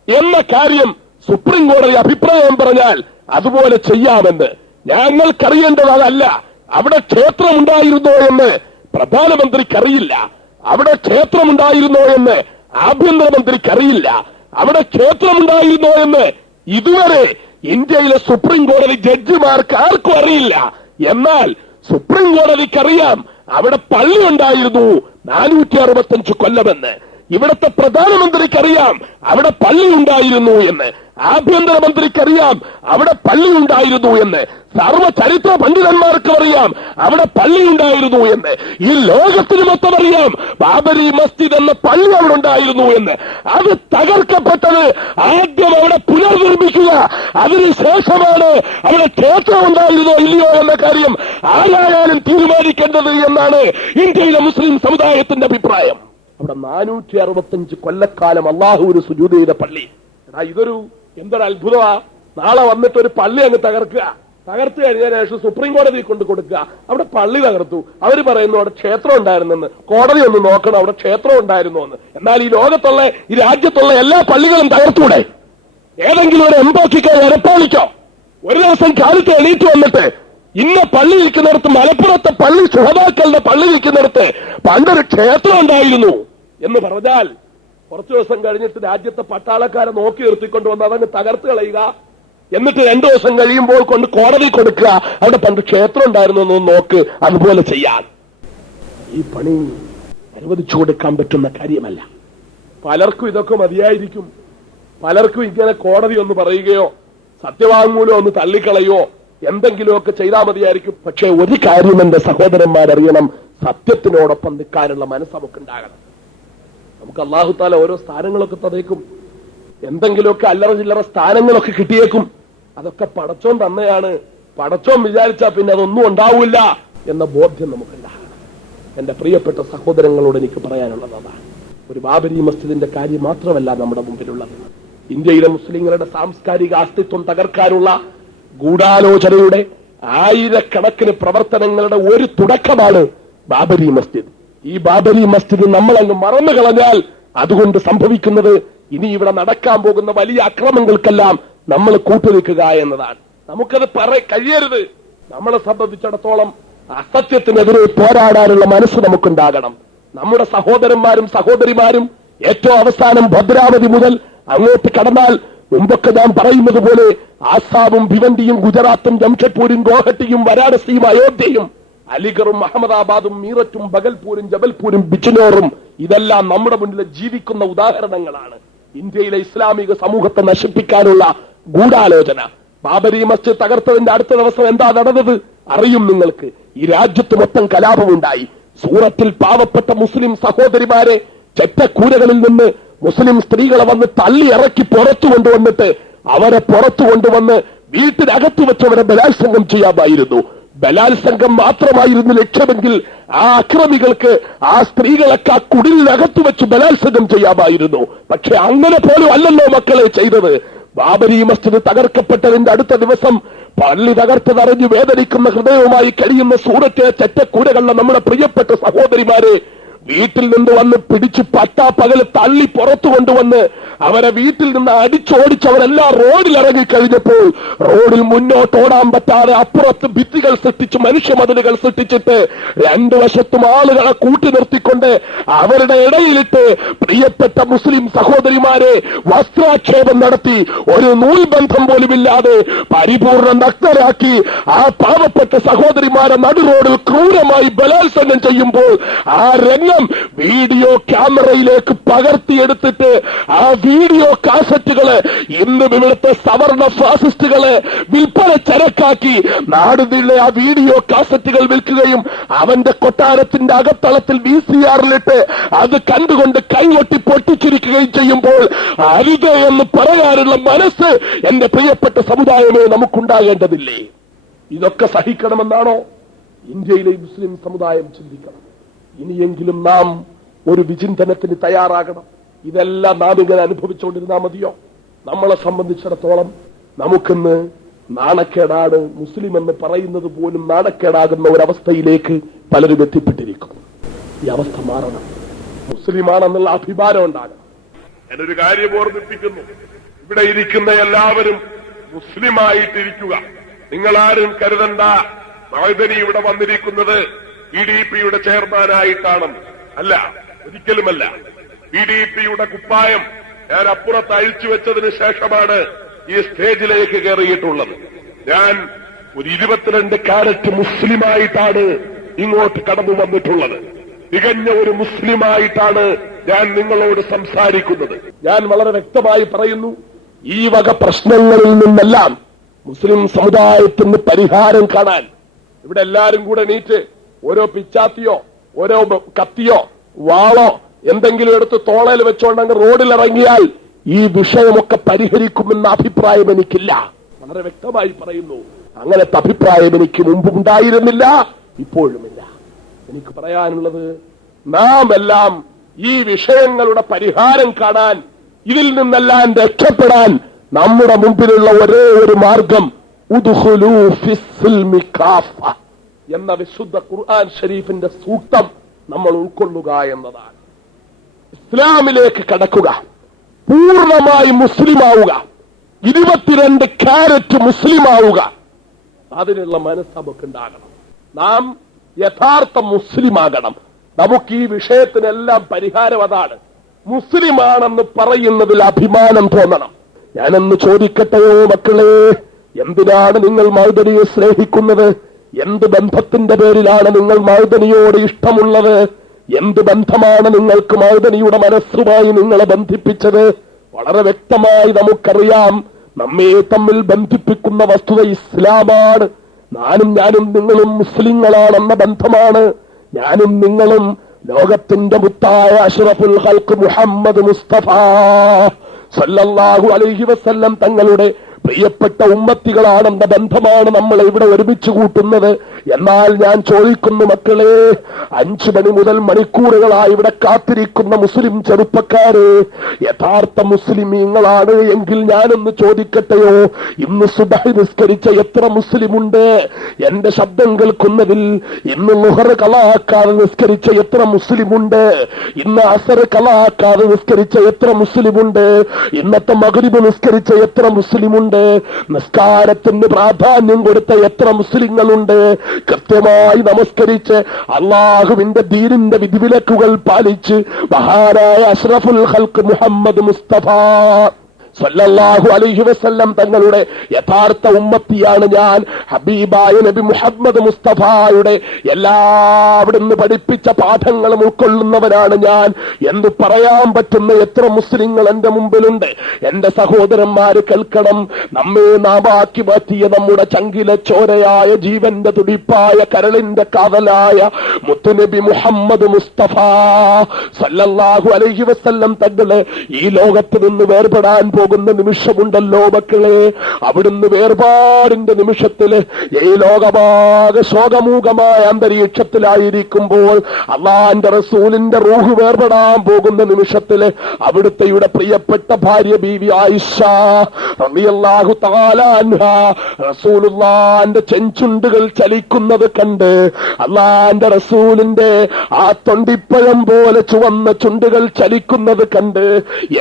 എന്ന കാര്യം സുപ്രീം കോടതി അഭിപ്രായം പറഞ്ഞാൽ അതുപോലെ ചെയ്യാമെന്ന്. ഞങ്ങൾക്കറിയേണ്ടത് അതല്ല. അവിടെ ക്ഷേത്രം ഉണ്ടായിരുന്നോ എന്ന് പ്രധാനമന്ത്രിക്കറിയില്ല. അവിടെ ക്ഷേത്രമുണ്ടായിരുന്നോ എന്ന് ആഭ്യന്തരമന്ത്രിക്കറിയില്ല. അവിടെ ക്ഷേത്രമുണ്ടായിരുന്നോ എന്ന് ഇതുവരെ ഇന്ത്യയിലെ സുപ്രീം കോടതി ജഡ്ജിമാർക്ക് ആർക്കും അറിയില്ല. എന്നാൽ സുപ്രീം കോടതിക്കറിയാം അവിടെ പള്ളി ഉണ്ടായിരുന്നു 465 കൊല്ലമെന്ന്. ഇവിടുത്തെ പ്രധാനമന്ത്രിക്കറിയാം അവിടെ പള്ളി ഉണ്ടായിരുന്നു എന്ന്. ആഭ്യന്തരമന്ത്രിക്കറിയാം അവിടെ പള്ളി ഉണ്ടായിരുന്നു എന്ന്. സർവ്വ ചരിത്ര പണ്ഡിതന്മാർക്കും അറിയാം അവിടെ പള്ളി ഉണ്ടായിരുന്നു എന്ന്. ഈ ലോകത്തിന് മൊത്തം അറിയാം ബാബരി മസ്ജിദ് എന്ന പള്ളി അവിടെ ഉണ്ടായിരുന്നു എന്ന്. അത് തകർക്കപ്പെട്ടത് ആദ്യം അവിടെ പുനർനിർമ്മിക്കുക, അതിനുശേഷമാണ് അവിടെ ക്ഷേത്രം ഉണ്ടായിരുന്നോ ഇല്ലയോ എന്ന കാര്യം ആരായാലും തീരുമാനിക്കേണ്ടത് എന്നാണ് ഇന്ത്യയിലെ മുസ്ലിം സമുദായത്തിന്റെ അഭിപ്രായം. അവിടെ 465 കൊല്ലക്കാലം അള്ളാഹുവിന് സുജൂദ് ചെയ്ത പള്ളി. ഇതൊരു എന്തൊരു അത്ഭുതമാ. നാളെ വന്നിട്ട് ഒരു പള്ളി അങ്ങ് തകർത്ത് കഴിഞ്ഞതിന് ശേഷം സുപ്രീം കോടതി കൊണ്ട് കൊടുക്കുക. അവിടെ പള്ളി തകർത്തു, അവര് പറയുന്നു അവിടെ ക്ഷേത്രം ഉണ്ടായിരുന്നെന്ന്. കോടതി ഒന്ന് നോക്കണം അവിടെ ക്ഷേത്രം ഉണ്ടായിരുന്നു എന്ന്. എന്നാൽ ഈ ലോകത്തുള്ള ഈ രാജ്യത്തുള്ള എല്ലാ പള്ളികളും തകർത്തൂടെ? ഏതെങ്കിലും ഒരു എംബോക്കിക്കോ എരപ്പാളിക്കോ ഒരു ദിവസം കാലത്ത് എണീറ്റ് വന്നിട്ട് ഇന്ന പള്ളി ഇരിക്കുന്നിടത്ത്, മലപ്പുറത്തെ പള്ളി ശുഹദാക്കളുടെ പള്ളി ഇരിക്കുന്നിടത്ത് പണ്ടൊരു ക്ഷേത്രം ഉണ്ടായിരുന്നു എന്ന് പറഞ്ഞാൽ കുറച്ചു ദിവസം കഴിഞ്ഞിട്ട് രാജ്യത്തെ പട്ടാളക്കാരെ നോക്കി നിർത്തിക്കൊണ്ട് വന്ന് അതങ്ങ് തകർത്ത് കളയുക. എന്നിട്ട് 2 ദിവസം കഴിയുമ്പോൾ കൊണ്ട് കോടതി കൊടുക്കുക, അവിടെ പണ്ട് ക്ഷേത്രം ഉണ്ടായിരുന്നു എന്ന് നോക്ക്. അതുപോലെ ചെയ്യാൻ ഈ പണി അനുവദിച്ചു കൊടുക്കാൻ പറ്റുന്ന കാര്യമല്ല. പലർക്കും ഇതൊക്കെ മതിയായിരിക്കും. പലർക്കും ഇങ്ങനെ കോടതി ഒന്ന് പറയുകയോ സത്യവാങ്മൂലം ഒന്ന് തള്ളിക്കളയോ എന്തെങ്കിലുമൊക്കെ ചെയ്താൽ മതിയായിരിക്കും. പക്ഷേ ഒരു കാര്യം എന്റെ സഹോദരന്മാരറിയണം, സത്യത്തിനോടൊപ്പം നിൽക്കാനുള്ള മനസ്സ് നമുക്കുണ്ടാകണം. നമുക്ക് അല്ലാഹു തആല ഓരോ സ്ഥാനങ്ങളൊക്കെ തന്നേക്കും, എന്തെങ്കിലുമൊക്കെ അല്ലറ ചില്ലറ സ്ഥാനങ്ങളൊക്കെ കിട്ടിയേക്കും. അതൊക്കെ പടച്ചോൻ തന്നെയാണ്. പടച്ചോൻ വിചാരിച്ചാൽ പിന്നെ അതൊന്നും ഉണ്ടാവില്ല എന്ന ബോധ്യം നമുക്കുണ്ടാകണം. എന്റെ പ്രിയപ്പെട്ട സഹോദരങ്ങളോട് എനിക്ക് പറയാനുള്ളത് അതാണ്. ഒരു ബാബരി മസ്ജിദിന്റെ കാര്യം മാത്രമല്ല നമ്മുടെ മുമ്പിലുള്ളത്. ഇന്ത്യയിലെ മുസ്ലിങ്ങളുടെ സാംസ്കാരിക അസ്തിത്വം തകർക്കാനുള്ള ഗൂഢാലോചനയുടെ ആയിരക്കണക്കിന് പ്രവർത്തനങ്ങളുടെ ഒരു തുടക്കമാണ് ബാബരി മസ്ജിദ്. ഈ ബാബരി മസ്ജിദ് നമ്മളങ്ങ് മറന്നു കളഞ്ഞാൽ അതുകൊണ്ട് സംഭവിക്കുന്നത് ഇനി ഇവിടെ നടക്കാൻ പോകുന്ന വലിയ അക്രമങ്ങൾക്കെല്ലാം നമ്മൾ കൂട്ടുനിൽക്കുക എന്നതാണ്. നമുക്കത് കഴിയരുത്. നമ്മളെ സംബന്ധിച്ചിടത്തോളം അസത്യത്തിനെതിരെ പോരാടാനുള്ള മനസ്സ് നമുക്കുണ്ടാകണം. നമ്മുടെ സഹോദരന്മാരും സഹോദരിമാരും ഏറ്റവും അവസാനം ഭദ്രാവതി മുതൽ അങ്ങോട്ട് കടന്നാൽ മുമ്പൊക്കെ ഞാൻ പറയുന്നത് പോലെ ആസാമും ഭിവണ്ടിയും ഗുജറാത്തും ജംഷഡ്പൂരും ഗോഹട്ടിയും വാരാണസിയും അയോധ്യയും അലിഗറും അഹമ്മദാബാദും മീററ്റും ബഗൽപൂരും ജബൽപൂരും ബിജ്നോറും ഇതെല്ലാം നമ്മുടെ മുന്നിൽ ജീവിക്കുന്ന ഉദാഹരണങ്ങളാണ്. ഇന്ത്യയിലെ ഇസ്ലാമിക സമൂഹത്തെ നശിപ്പിക്കാനുള്ള ഗൂഢാലോചന. ബാബരി മസ്ജിദ് തകർത്തതിന്റെ അടുത്ത ദിവസം എന്താ നടന്നത് അറിയും നിങ്ങൾക്ക്. ഈ രാജ്യത്ത് മൊത്തം കലാപമുണ്ടായി. സൂറത്തിൽ പാവപ്പെട്ട മുസ്ലിം സഹോദരിമാരെ ചെറ്റക്കൂരകളിൽ നിന്ന് മുസ്ലിം സ്ത്രീകളെ വന്ന് തള്ളി ഇറക്കി പുറത്തു കൊണ്ടുവന്നിട്ട് അവരെ പുറത്തു കൊണ്ടുവന്ന് വീട്ടിനകത്ത് വെച്ചവരെ ബലാത്സംഗം ചെയ്യാമായിരുന്നു. ബലാത്സംഗം മാത്രമായിരുന്നു ലക്ഷ്യമെങ്കിൽ ആ അക്രമികൾക്ക് ആ സ്ത്രീകളൊക്കെ ആ കുടിലിനകത്ത് വെച്ച് ബലാത്സംഗം ചെയ്യാമായിരുന്നു. പക്ഷെ അങ്ങനെ പോലും അല്ലല്ലോ മക്കളെ ചെയ്തത്. ബാബരി മസ്ജിദ് തകർക്കപ്പെട്ടതിന്റെ അടുത്ത ദിവസം പള്ളി തകർത്തതറിഞ്ഞ് വേദനിക്കുന്ന ഹൃദയവുമായി കഴിയുന്ന സൂറത്തെ ചെറ്റക്കൂരകളുടെ നമ്മുടെ പ്രിയപ്പെട്ട സഹോദരിമാരെ വീട്ടിൽ നിന്ന് വന്ന് പിടിച്ച് പട്ടാപ്പകല് തള്ളി പുറത്തു കൊണ്ടുവന്ന് അവരെ വീട്ടിൽ നിന്ന് അടിച്ചോടിച്ചവരെല്ലാം റോഡിൽ ഇറങ്ങിക്കഴിഞ്ഞപ്പോൾ റോഡിൽ മുന്നോട്ടോടാൻ പറ്റാതെ അപ്പുറത്ത് ഭിത്തികൾ സൃഷ്ടിച്ച് മനുഷ്യമതിലുകൾ സൃഷ്ടിച്ചിട്ട് 2 വശത്തും ആളുകളെ കൂട്ടി നിർത്തിക്കൊണ്ട് അവരുടെ ഇടയിലിട്ട് പ്രിയപ്പെട്ട മുസ്ലിം സഹോദരിമാരെ വസ്ത്രാക്ഷേപം നടത്തി ഒരു നൂൽബന്ധം പോലുമില്ലാതെ പരിപൂർണ്ണ നഗ്നരാക്കി ആ പാവപ്പെട്ട സഹോദരിമാരെ നടു റോഡിൽ ക്രൂരമായി ബലാത്സംഗം ചെയ്യുമ്പോൾ ആ രംഗം വീഡിയോ ക്യാമറയിലേക്ക് പകർത്തിയെടുത്തിട്ട് ആ വീഡിയോ കാസറ്റുകള് ഇന്ന് ഇവിടുത്തെ സവർണ ഫാസിസ്റ്റുകള് വിൽപ്പന ചരക്കാക്കി നാടുനീളെ ആ വീഡിയോ കാസറ്റുകൾ വിൽക്കുകയും അവന്റെ കൊട്ടാരത്തിന്റെ അകത്തളത്തിൽ VCR-ലിട്ട് അത് കണ്ടുകൊണ്ട് കൈകൊട്ടി പൊട്ടിച്ചിരിക്കുകയും ചെയ്യുമ്പോൾ അരുത് എന്ന് പറയാനുള്ള മനസ്സ് എന്റെ പ്രിയപ്പെട്ട സമുദായമേ നമുക്കുണ്ടാകേണ്ടതില്ലേ? ഇതൊക്കെ സഹിക്കണമെന്നാണോ ഇന്ത്യയിലെ മുസ്ലിം സമുദായം ചിന്തിക്കണം? ഇനിയെങ്കിലും നാം ഒരു വിചിന്തനത്തിന് തയ്യാറാകണം. ഇതെല്ലാം നാം ഇങ്ങനെ അനുഭവിച്ചുകൊണ്ടിരുന്നാൽ മതിയോ? നമ്മളെ സംബന്ധിച്ചിടത്തോളം നമുക്കിന്ന് നാണക്കേടാണ്. മുസ്ലിം എന്ന് പറയുന്നത് പോലും നാണക്കേടാകുന്ന ഒരവസ്ഥയിലേക്ക് പലരും എത്തിപ്പെട്ടിരിക്കുന്നു. ഈ അവസ്ഥ മാറണം. മുസ്ലിമാണെന്നുള്ള അഭിമാനം ഉണ്ടാകണം. എന്നൊരു കാര്യം ഓർമ്മിപ്പിക്കുന്നു. ഇവിടെ ഇരിക്കുന്ന എല്ലാവരും മുസ്ലിമായിട്ടിരിക്കുക. നിങ്ങളാരും കരുതണ്ട മഅദനി ഇവിടെ വന്നിരിക്കുന്നത് PDPയുടെ ചെയർമാനായിട്ടാണ്. അല്ല, ഒരിക്കലുമല്ല. PDPയുടെ കുപ്പായം ഞാൻ അപ്പുറത്ത് അഴിച്ചു വെച്ചതിന് ശേഷമാണ് ഈ സ്റ്റേജിലേക്ക് കയറിയിട്ടുള്ളത്. ഞാൻ ഒരു 22 കാരറ്റ് മുസ്ലിമായിട്ടാണ് ഇങ്ങോട്ട് കടന്നു വന്നിട്ടുള്ളത്. തികഞ്ഞ ഒരു മുസ്ലിമായിട്ടാണ് ഞാൻ നിങ്ങളോട് സംസാരിക്കുന്നത്. ഞാൻ വളരെ വ്യക്തമായി പറയുന്നു, ഈ വക പ്രശ്നങ്ങളിൽ നിന്നെല്ലാം മുസ്ലിം സമുദായത്തിന് പരിഹാരം കാണാൻ ഇവിടെ എല്ലാരും കൂടെ എണീറ്റ് ഓരോ പിച്ചാത്തിയോ ഓരോ കത്തിയോ വാളോ എന്തെങ്കിലും എടുത്ത് തോളയിൽ വെച്ചോണ്ടങ്ങ് റോഡിലിറങ്ങിയാൽ ഈ വിഷയമൊക്കെ പരിഹരിക്കുമെന്ന അഭിപ്രായം എനിക്കില്ല. വളരെ വ്യക്തമായി പറയുന്നു, അങ്ങനത്തെ അഭിപ്രായം എനിക്ക് മുമ്പ് ഉണ്ടായിരുന്നില്ല, ഇപ്പോഴുമില്ല. എനിക്ക് പറയാനുള്ളത്, നാം എല്ലാം ഈ വിഷയങ്ങളുടെ പരിഹാരം കാണാൻ, ഇതിൽ നിന്നെല്ലാം രക്ഷപ്പെടാൻ നമ്മുടെ മുമ്പിലുള്ള ഒരേ ഒരു മാർഗം ഉദ്ഖുലൂ ഫിസ്സിൽമി കാഫ എന്ന വിശുദ്ധ ഖുർആൻ ഷരീഫിന്റെ സൂക്തം നമ്മൾ ഉൾക്കൊള്ളുക എന്നതാണ്. ഇസ്ലാമിലേക്ക് കടക്കുക, പൂർണ്ണമായി മുസ്ലിമാവുക, 22 കാരറ്റ് മുസ്ലിമാവുക. അതിനുള്ള മനസ്സ് നമുക്കുണ്ടാകണം. നാം യഥാർത്ഥ മുസ്ലിമാകണം. നമുക്ക് ഈ വിഷയത്തിനെല്ലാം പരിഹാരം അതാണ്. മുസ്ലിമാണെന്ന് പറയുന്നതിൽ അഭിമാനം തോന്നണം. ഞാനൊന്ന് ചോദിക്കട്ടെയോ മക്കളെ, എന്തിനാണ് നിങ്ങൾ മഅദനിയെ സ്നേഹിക്കുന്നത്? എന്ത് ബന്ധത്തിന്റെ പേരിലാണ് നിങ്ങൾ മഅദനിയോട് ഇഷ്ടമുള്ളത്? എന്ത് ബന്ധമാണ് നിങ്ങൾക്ക് മഅദനിയുടെ മനസ്സുമായി നിങ്ങളെ ബന്ധിപ്പിച്ചത്? വളരെ വ്യക്തമായി നമുക്കറിയാം, നമ്മെ തമ്മിൽ ബന്ധിപ്പിക്കുന്ന വസ്തുത ഇസ്ലാമാണ്. ഞാനും നിങ്ങളും മുസ്ലിങ്ങളാണെന്ന ബന്ധമാണ്. ഞാനും നിങ്ങളും ലോകത്തിന്റെ മുത്തായ അഷ്റഫുൽ ഖൽഖ് മുഹമ്മദ് മുസ്തഫ സല്ലല്ലാഹു അലൈഹി വസല്ലം തങ്ങളുടെ പ്രിയപ്പെട്ട ഉമ്മത്തികളാണെന്ന ബന്ധമാണ് നമ്മളെ ഇവിടെ ഒരുമിച്ച് കൂട്ടുന്നത്. എന്നാൽ ഞാൻ ചോദിക്കുന്നു മക്കളെ, 5 മണി മുതൽ മണിക്കൂറുകളായി ഇവിടെ കാത്തിരിക്കുന്ന മുസ്ലിം ചെറുപ്പക്കാര് യഥാർത്ഥ മുസ്ലിമീങ്ങളാണ് എങ്കിൽ ഞാനൊന്ന് ചോദിക്കട്ടെയോ, ഇന്ന് സുബ്ഹ് നിസ്കരിച്ച എത്ര മുസ്ലിമുണ്ട്? എന്റെ ശബ്ദം കേൾക്കുന്നതിൽ ഇന്ന് ളുഹർ കളാക്കാതെ നിസ്കരിച്ച എത്ര മുസ്ലിമുണ്ട്? ഇന്ന് അസർ കളാക്കാതെ നിസ്കരിച്ച എത്ര മുസ്ലിമുണ്ട്? ഇന്നത്തെ മഗ്രിബ് നിസ്കരിച്ച എത്ര മുസ്ലിമുണ്ട്? നിസ്കാരത്തിന് പ്രാധാന്യം കൊടുത്ത എത്ര മുസ്ലിങ്ങളുണ്ട്? കൃത്യമായി നമസ്കരിച്ച് അള്ളാഹുവിന്റെ ദീനിന്റെ വിധിവിലക്കുകൾ പാലിച്ച് മഹാനായ അഷ്റഫുൽ ഖൽഖ് മുഹമ്മദ് മുസ്തഫ സല്ലല്ലാഹു അലൈഹി വസല്ലം തങ്ങളുടെ യഥാർത്ഥ ഉമ്മത്തിയാണ് ഞാൻ. ഹബീബായ നബി മുഹമ്മദ് മുസ്തഫയുടെ എല്ലാവിടുന്ന് പഠിപ്പിച്ച പാഠങ്ങളും ഉൾക്കൊള്ളുന്നവനാണ് ഞാൻ എന്ന് പറയാൻ പറ്റുന്ന എത്ര മുസ്ലിങ്ങൾ എന്റെ മുമ്പിലുണ്ട്? എന്റെ സഹോദരന്മാര് കേൾക്കണം, നമ്മെ നാമാക്കി മാറ്റിയ നമ്മുടെ ചങ്കിലെ ചോരയായ ജീവന്റെ തുടിപ്പായ കരളിന്റെ കാതലായ മുത്തുനബി മുഹമ്മദ് മുസ്തഫ സല്ലല്ലാഹു അലൈഹി വസല്ലം തങ്ങളെ ഈ ലോകത്ത് നിന്ന് വേർപെടാൻ പോകുന്ന നിമിഷമുണ്ടല്ലോ മക്കളെ, അവിടുന്ന് വേർപാടിന്റെ നിമിഷത്തില് ഈ ലോകമാകെ ശോകമൂകമായ അന്തരീക്ഷത്തിലായിരിക്കുമ്പോൾ അള്ളാന്റെ റസൂലിന്റെ റൂഹ് വേർപെടാൻ പോകുന്ന നിമിഷത്തില് അവിടുത്തെയുടെ പ്രിയപ്പെട്ട ഭാര്യ ബീവി ആയിഷ റളിയല്ലാഹു തആല അൻഹാ റസൂലുള്ളാന്റെ ചെഞ്ചുണ്ടുകൾ ചലിക്കുന്നത് കണ്ട്, അള്ളാന്റെ റസൂലിന്റെ ആ തൊണ്ടിപ്പഴം പോലെ ചുവന്ന ചുണ്ടുകൾ ചലിക്കുന്നത് കണ്ട്,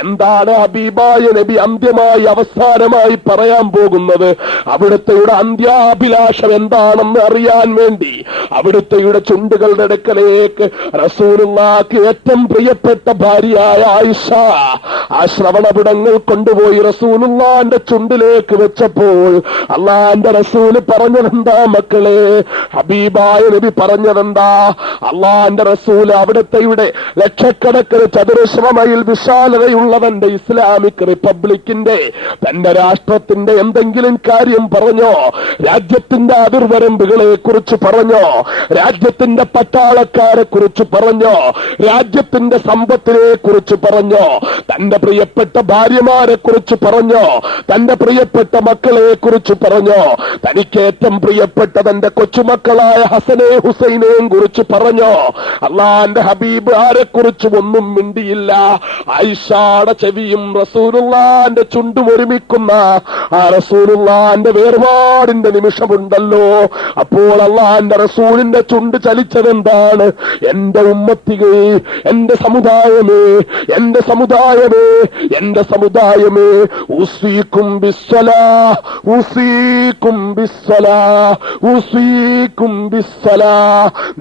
എന്താണ് ഹബീബായ നബി അന്ത്യമായി അവസാനമായി പറയാൻ പോകുന്നത്, അവിടുത്തെയുടെ അന്ത്യാഭിലാഷം എന്താണെന്ന് അറിയാൻ വേണ്ടി അവിടുത്തെയുടെ ചുണ്ടുകളുടെ അടുക്കലേക്ക് റസൂലുള്ളാഹിക്ക് ഏറ്റവും പ്രിയപ്പെട്ട ഭാര്യയായ ആയിഷ ആ ശ്രവണപിടങ്ങൾ കൊണ്ടുപോയി റസൂലുള്ളാഹിന്റെ ചുണ്ടിലേക്ക് വെച്ചപ്പോൾ അള്ളാന്റെ റസൂല് പറഞ്ഞതെന്താ മക്കളെ? ഹബീബായ നബി പറഞ്ഞതെന്താ? അള്ളാന്റെ റസൂല് അവിടുത്തെയുടെ ലക്ഷക്കണക്കിന് ചതുരശ്ര മൈൽ വിശാലതയുള്ളവന്റെ ഇസ്ലാമിക് റിപ്പബ്ലിക്കിന്റെ തന്റെ രാഷ്ട്രത്തിന്റെ എന്തെങ്കിലും കാര്യം പറഞ്ഞോ? രാജ്യത്തിന്റെ അതിർവരമ്പുകളെ കുറിച്ച് പറഞ്ഞോ? രാജ്യത്തിന്റെ പട്ടാളക്കാരെ കുറിച്ച് പറഞ്ഞോ? രാജ്യത്തിന്റെ സമ്പത്തിനെ കുറിച്ച് പറഞ്ഞോ? തന്റെ പ്രിയപ്പെട്ട ഭാര്യമാരെ കുറിച്ച് പറഞ്ഞോ? തന്റെ പ്രിയപ്പെട്ട മക്കളെ കുറിച്ച് പറഞ്ഞോ, തനിക്ക് ഏറ്റവും പ്രിയപ്പെട്ട തന്റെ കൊച്ചുമക്കളായ ഹസനെ ഹുസൈനെയും കുറിച്ച് പറഞ്ഞോ. അള്ളാന്റെ ഹബീബ് ആരെ കുറിച്ചും ഒന്നും മിണ്ടിയില്ല. ആയിഷയുടെ ചെവിയും റസൂലുള്ളാന്റെ ചുണ്ടും ഒരുമിക്കുന്ന ആ റസൂലുള്ളാന്റെ വേർപാടിന്റെ നിമിഷമുണ്ടല്ലോ, അപ്പോൾ അള്ളാന്റെ റസൂലിന്റെ ചുണ്ട് ചലിച്ചതെന്താണ്? എന്റെ ഉമ്മത്തികെ, എന്റെ സമുദായമേ, എന്റെ സമുദായമേ, എന്റെ സമുദായമേ, ഉസീക്കും ബിസ്സലാ, ഉസീക്കും ബിസ്സലാ, ഉസീക്കും ബിസ്സലാ.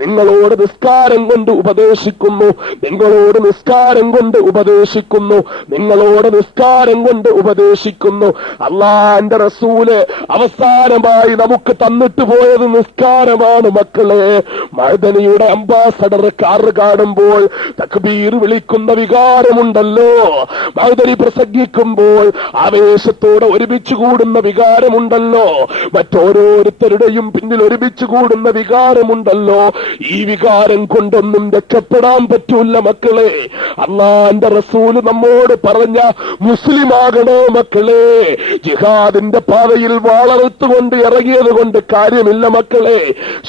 നിങ്ങളോട് നിസ്കാരം കൊണ്ട് ഉപദേശിക്കുന്നു, നിങ്ങളോട് നിസ്കാരം കൊണ്ട് ഉപദേശിക്കുന്നു, നിങ്ങളോട് നിസ്കാരം കൊണ്ട് ഉപദേശിക്കുന്നു. അള്ളാന്റെ റസൂല് അവസാനമായി നമുക്ക് തന്നിട്ട് പോയത് നിസ്കാരമാണ് മക്കളെ. മഅദനിയുടെ അംബാസഡർ കാറ് കാണുമ്പോൾ തക്ബീർ വിളിക്കുന്ന വികാരമുണ്ടല്ലോ, മഅദനി പ്രസംഗിക്കുമ്പോൾ ആവേശത്തോടെ ഒരുമിച്ച് കൂടുന്ന വികാരമുണ്ടല്ലോ, മറ്റോരോരുത്തരുടെയും പിന്നിൽ ഒരുമിച്ച് കൂടുന്ന വികാരമുണ്ടല്ലോ. ഈ വികാരം കൊണ്ടൊന്നും രക്ഷപ്പെടാൻ പറ്റൂല മക്കളെ. അള്ളാന്റെ റസൂല് നമ്മോട് പറഞ്ഞ മുസ്ലിമാകണോ മക്കളെ. ജിഹാദിന്റെ പാതയിൽ വാളറുത്തുകൊണ്ട് ഇറങ്ങിയത് കൊണ്ട് കാര്യമില്ല മക്കളെ.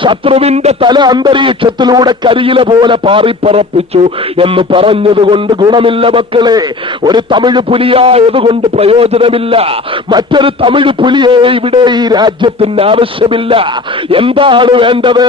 ശത്രുവിന്റെ തല അന്തരീക്ഷത്തിലൂടെ കരിയില പോലെ പാറിപ്പറപ്പിച്ചു എന്ന് പറഞ്ഞതുകൊണ്ട് ഗുണമില്ല മക്കളെ. ഒരു തമിഴ് പുലിയായതുകൊണ്ട് പ്രയോജനമില്ല. മറ്റൊരു തമിഴ് പുലിയെ ഇവിടെ ഈ രാജ്യത്തിന് ആവശ്യമില്ല. എന്താണ് വേണ്ടത്?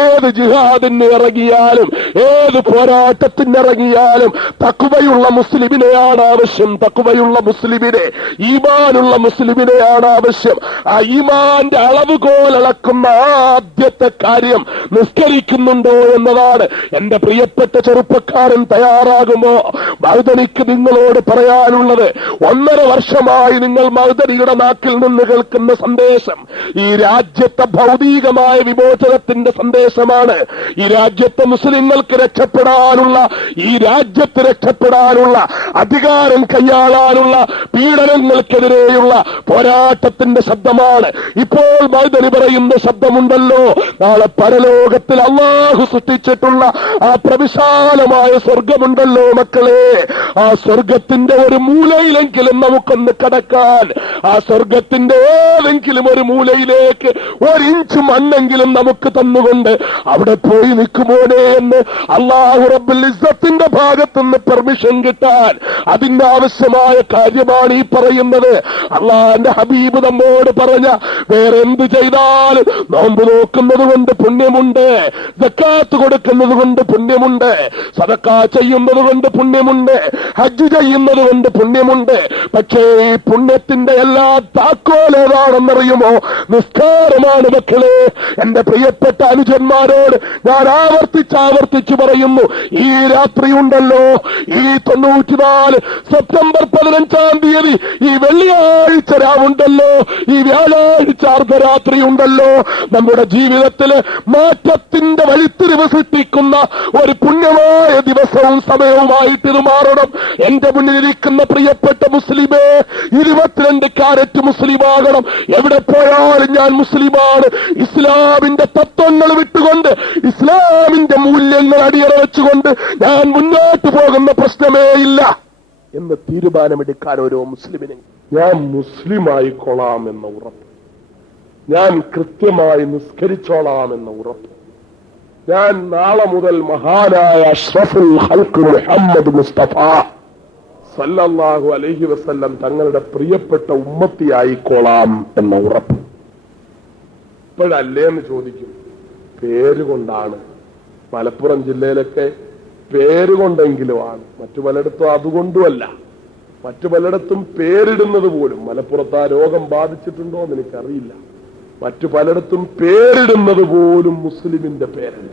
ഏത് ജിഹാദിന് ഇറങ്ങിയാലും, ഏത് പോരാട്ടത്തിനിറങ്ങിയാലും തഖ്വയുള്ള മുസ്ലിമിനെയാണ് ആവശ്യം. തഖ്വയുള്ള മുസ്ലിമിനെ, ഈമാനുള്ള മുസ്ലിമിനെയാണ് ആവശ്യം. ആ ഈമാന്റെ അളവുകോൽ അളക്കുന്ന ആദ്യത്തെ കാര്യം നിസ്കരിക്കുന്നുണ്ടോ എന്നതാണ്. എന്റെ പ്രിയപ്പെട്ട ചെറുപ്പക്കാരൻ തയ്യാറാകുമോ? മഅദനിക്ക് നിങ്ങളോട് പറയാനുള്ളത്, 1.5 വർഷമായി നിങ്ങൾ മഅദനിയുടെ നാക്കിൽ നിന്ന് കേൾക്കുന്ന സന്ദേശം ഈ രാജ്യത്തെ ഭൗതികമായ വിമോചനത്തിന്റെ സന്ദേശമാണ്. ഈ രാജ്യത്തെ മുസ്ലിങ്ങൾക്ക് രക്ഷപ്പെടാനുള്ള, ഈ രാജ്യത്ത് രക്ഷപ്പെടാനുള്ള, അധികാരം കൈയാളാനുള്ള പീഡനങ്ങൾക്കെതിരെയുള്ള പോരാട്ടത്തിന്റെ ശബ്ദമാണ്. ഇപ്പോൾ മഅദനി പറയുന്ന ശബ്ദമുണ്ടല്ലോ, നാളെ പരലോകത്തിൽ അല്ലാഹു സൃഷ്ടിച്ചിട്ടുള്ള ആ പ്രവിശാലമായ സ്വർഗമുണ്ടല്ലോ മക്കളെ. ആ സ്വർഗത്തിന്റെ ഒരു മൂലയിലെങ്കിലും നമുക്കൊന്ന് കടക്കാൻ, ആ സ്വർഗത്തിന്റെ ഏതെങ്കിലും ഒരു മൂലയിലേക്ക് 1 ഇഞ്ച് മണ്ണെങ്കിലും നമുക്ക് തന്നുകൊണ്ട് അവിടെ പോയി നിൽക്കുമോനെ എന്ന് അല്ലാഹു റബ്ബുൽ ഇസ്സത്തിന്റെ ഭാഗത്തുനിന്ന് പെർമിഷൻ കിട്ടാൻ അതിന്റെ ആവശ്യമായ കാര്യമാണ് ഈ പറയുന്നത്. അള്ളാന്റെ ഹബീബ് നമ്മോട് പറഞ്ഞ, വേറെ എന്ത് ചെയ്താലും നോമ്പ് നോക്കുന്നത് കൊണ്ട് പുണ്യമുണ്ട്, സക്കാത്ത് കൊടുക്കുന്നത് കൊണ്ട് പുണ്യമുണ്ട്, സദഖ ചെയ്യുന്നത് കൊണ്ട് പുണ്യമുണ്ട്, ഹജ്ജ് ചെയ്യുന്നത് കൊണ്ട് പുണ്യമുണ്ട്. പക്ഷേ ഈ പുണ്യത്തിന്റെ എല്ലാ താക്കോൽ ഏതാണെന്നറിയുമോ? നിസ്കാരമാണ് മക്കളെ. എന്റെ പ്രിയപ്പെട്ട അനുജന്മാരോട് ഞാൻ ആവർത്തിച്ച് പറയുന്നു, ഈ രാത്രിയുണ്ടല്ലോ, ഈ 94 സെപ്റ്റംബർ 15-ാം തീയതി ഈ വെള്ളിയാഴ്ച രാവുണ്ടല്ലോ, ഈ വ്യാഴാഴ്ച അർദ്ധരാത്രി ഉണ്ടല്ലോ, നമ്മുടെ ജീവിതത്തില് മാറ്റത്തിന്റെ വഴിത്തിരിവ് സൃഷ്ടിക്കുന്ന ഒരു പുണ്യമായ ദിവസവും സമയവുമായിട്ട് ഇത് മാറണം. എന്റെ മുന്നിലിരിക്കുന്ന പ്രിയപ്പെട്ട മുസ്ലിമേ, 22 കാരറ്റ് മുസ്ലിമാകണം. എവിടെ പോയാലും ഞാൻ മുസ്ലിമാണ്. ഇസ്ലാമിന്റെ തത്വങ്ങൾ വിട്ടുകൊണ്ട്, ഇസ്ലാമിന്റെ മൂല്യങ്ങൾ അടിയറ വെച്ചുകൊണ്ട് ഞാൻ മുന്നോട്ട് പോകുന്ന പ്രശ്നമേ ഇല്ല എന്ന് തീരുമാനമെടുക്കാൻ ഓരോ മുസ്ലിമിനും. ഞാൻ മുസ്ലിമായിക്കൊള്ളാം എന്ന ഉറപ്പ്, ഞാൻ കൃത്യമായി നിസ്കരിച്ചോളാം എന്ന ഉറപ്പ്, ഞാൻ നാളെ മുതൽ മഹാനായ അഷ്റഫുൽ ഖൽഖ് മുഹമ്മദ് മുസ്തഫ സല്ലല്ലാഹു അലൈഹി വസല്ലം തങ്ങളുടെ പ്രിയപ്പെട്ട ഉമ്മത്തിയായിക്കോളാം എന്ന ഉറപ്പ്. ഇപ്പോഴല്ലേ എന്ന് ചോദിക്കും. പേരുകൊണ്ടാണ്. മലപ്പുറം ജില്ലയിലൊക്കെ പേരുകൊണ്ടെങ്കിലുമാണ്, മറ്റു പലയിടത്തും അതുകൊണ്ടുമല്ല. മറ്റു പലയിടത്തും പേരിടുന്നത് പോലും, മലപ്പുറത്ത് ആ രോഗം ബാധിച്ചിട്ടുണ്ടോ എന്ന് എനിക്കറിയില്ല, മറ്റു പലയിടത്തും പേരിടുന്നത് പോലും മുസ്ലിമിന്റെ പേരല്ല.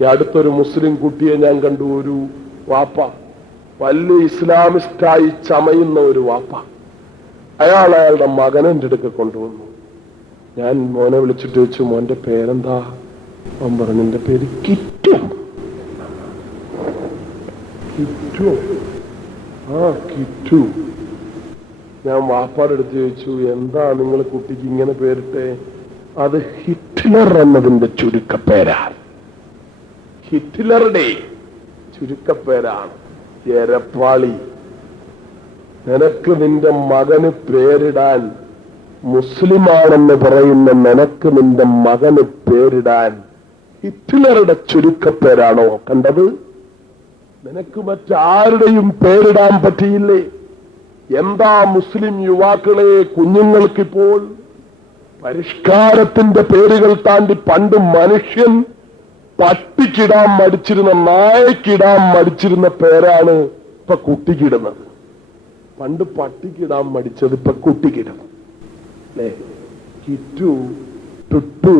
ഈ അടുത്തൊരു മുസ്ലിം കുട്ടിയെ ഞാൻ കണ്ടു, ഒരു വാപ്പ, വലിയ ഇസ്ലാമിസ്റ്റായി ചമയുന്ന ഒരു വാപ്പ. അയാളുടെ മകനെന്റെ അടുക്ക കൊണ്ടുവന്നു. ഞാൻ മോനെ വിളിച്ചിട്ട് വെച്ചു, മോന്റെ പേരെന്താ? അവൻ പറഞ്ഞു, എന്റെ പേര് കിറ്റു. കിറ്റു? ആ കിറ്റു. ഞാൻ വാപ്പാടെടുത്ത് ചോദിച്ചു, എന്താ നിങ്ങൾ കുട്ടിക്ക് ഇങ്ങനെ പേരിട്ടെ? അത് ഹിറ്റ്ലർ എന്നതിന്റെ ചുരുക്കപ്പേരാണ്. ഹിറ്റ്ലറുടെ ചുരുക്കപ്പേരാണ്. എരപ്പാളി. നിനക്ക് നിന്റെ മകന് പേരിടാൻ, മുസ്ലിമാണെന്ന് പറയുന്ന നിനക്ക് നിന്റെ മകന് പേരിടാൻ ഹിറ്റ്ലറുടെ ചുരുക്കപ്പേരാണോ കണ്ടത്? നിനക്ക് മറ്റാരുടെയും പേരിടാൻ പറ്റിയില്ലേ? എന്താ മുസ്ലിം യുവാക്കളെ, കുഞ്ഞുങ്ങൾക്കിപ്പോൾ പരിഷ്കാരത്തിന്റെ പേരുകൾ താണ്ടി പണ്ട് മനുഷ്യൻ പട്ടിക്കിടാൻ മടിച്ചിരുന്ന, നായക്കിടാൻ മടിച്ചിരുന്ന പേരാണ് ഇപ്പൊ കുട്ടിക്കിടുന്നത്. പണ്ട് പട്ടിക്കിടാൻ മടിച്ചത് ഇപ്പൊ കുട്ടിക്കിടണം അല്ലേ? കിറ്റു, ടുട്ടു,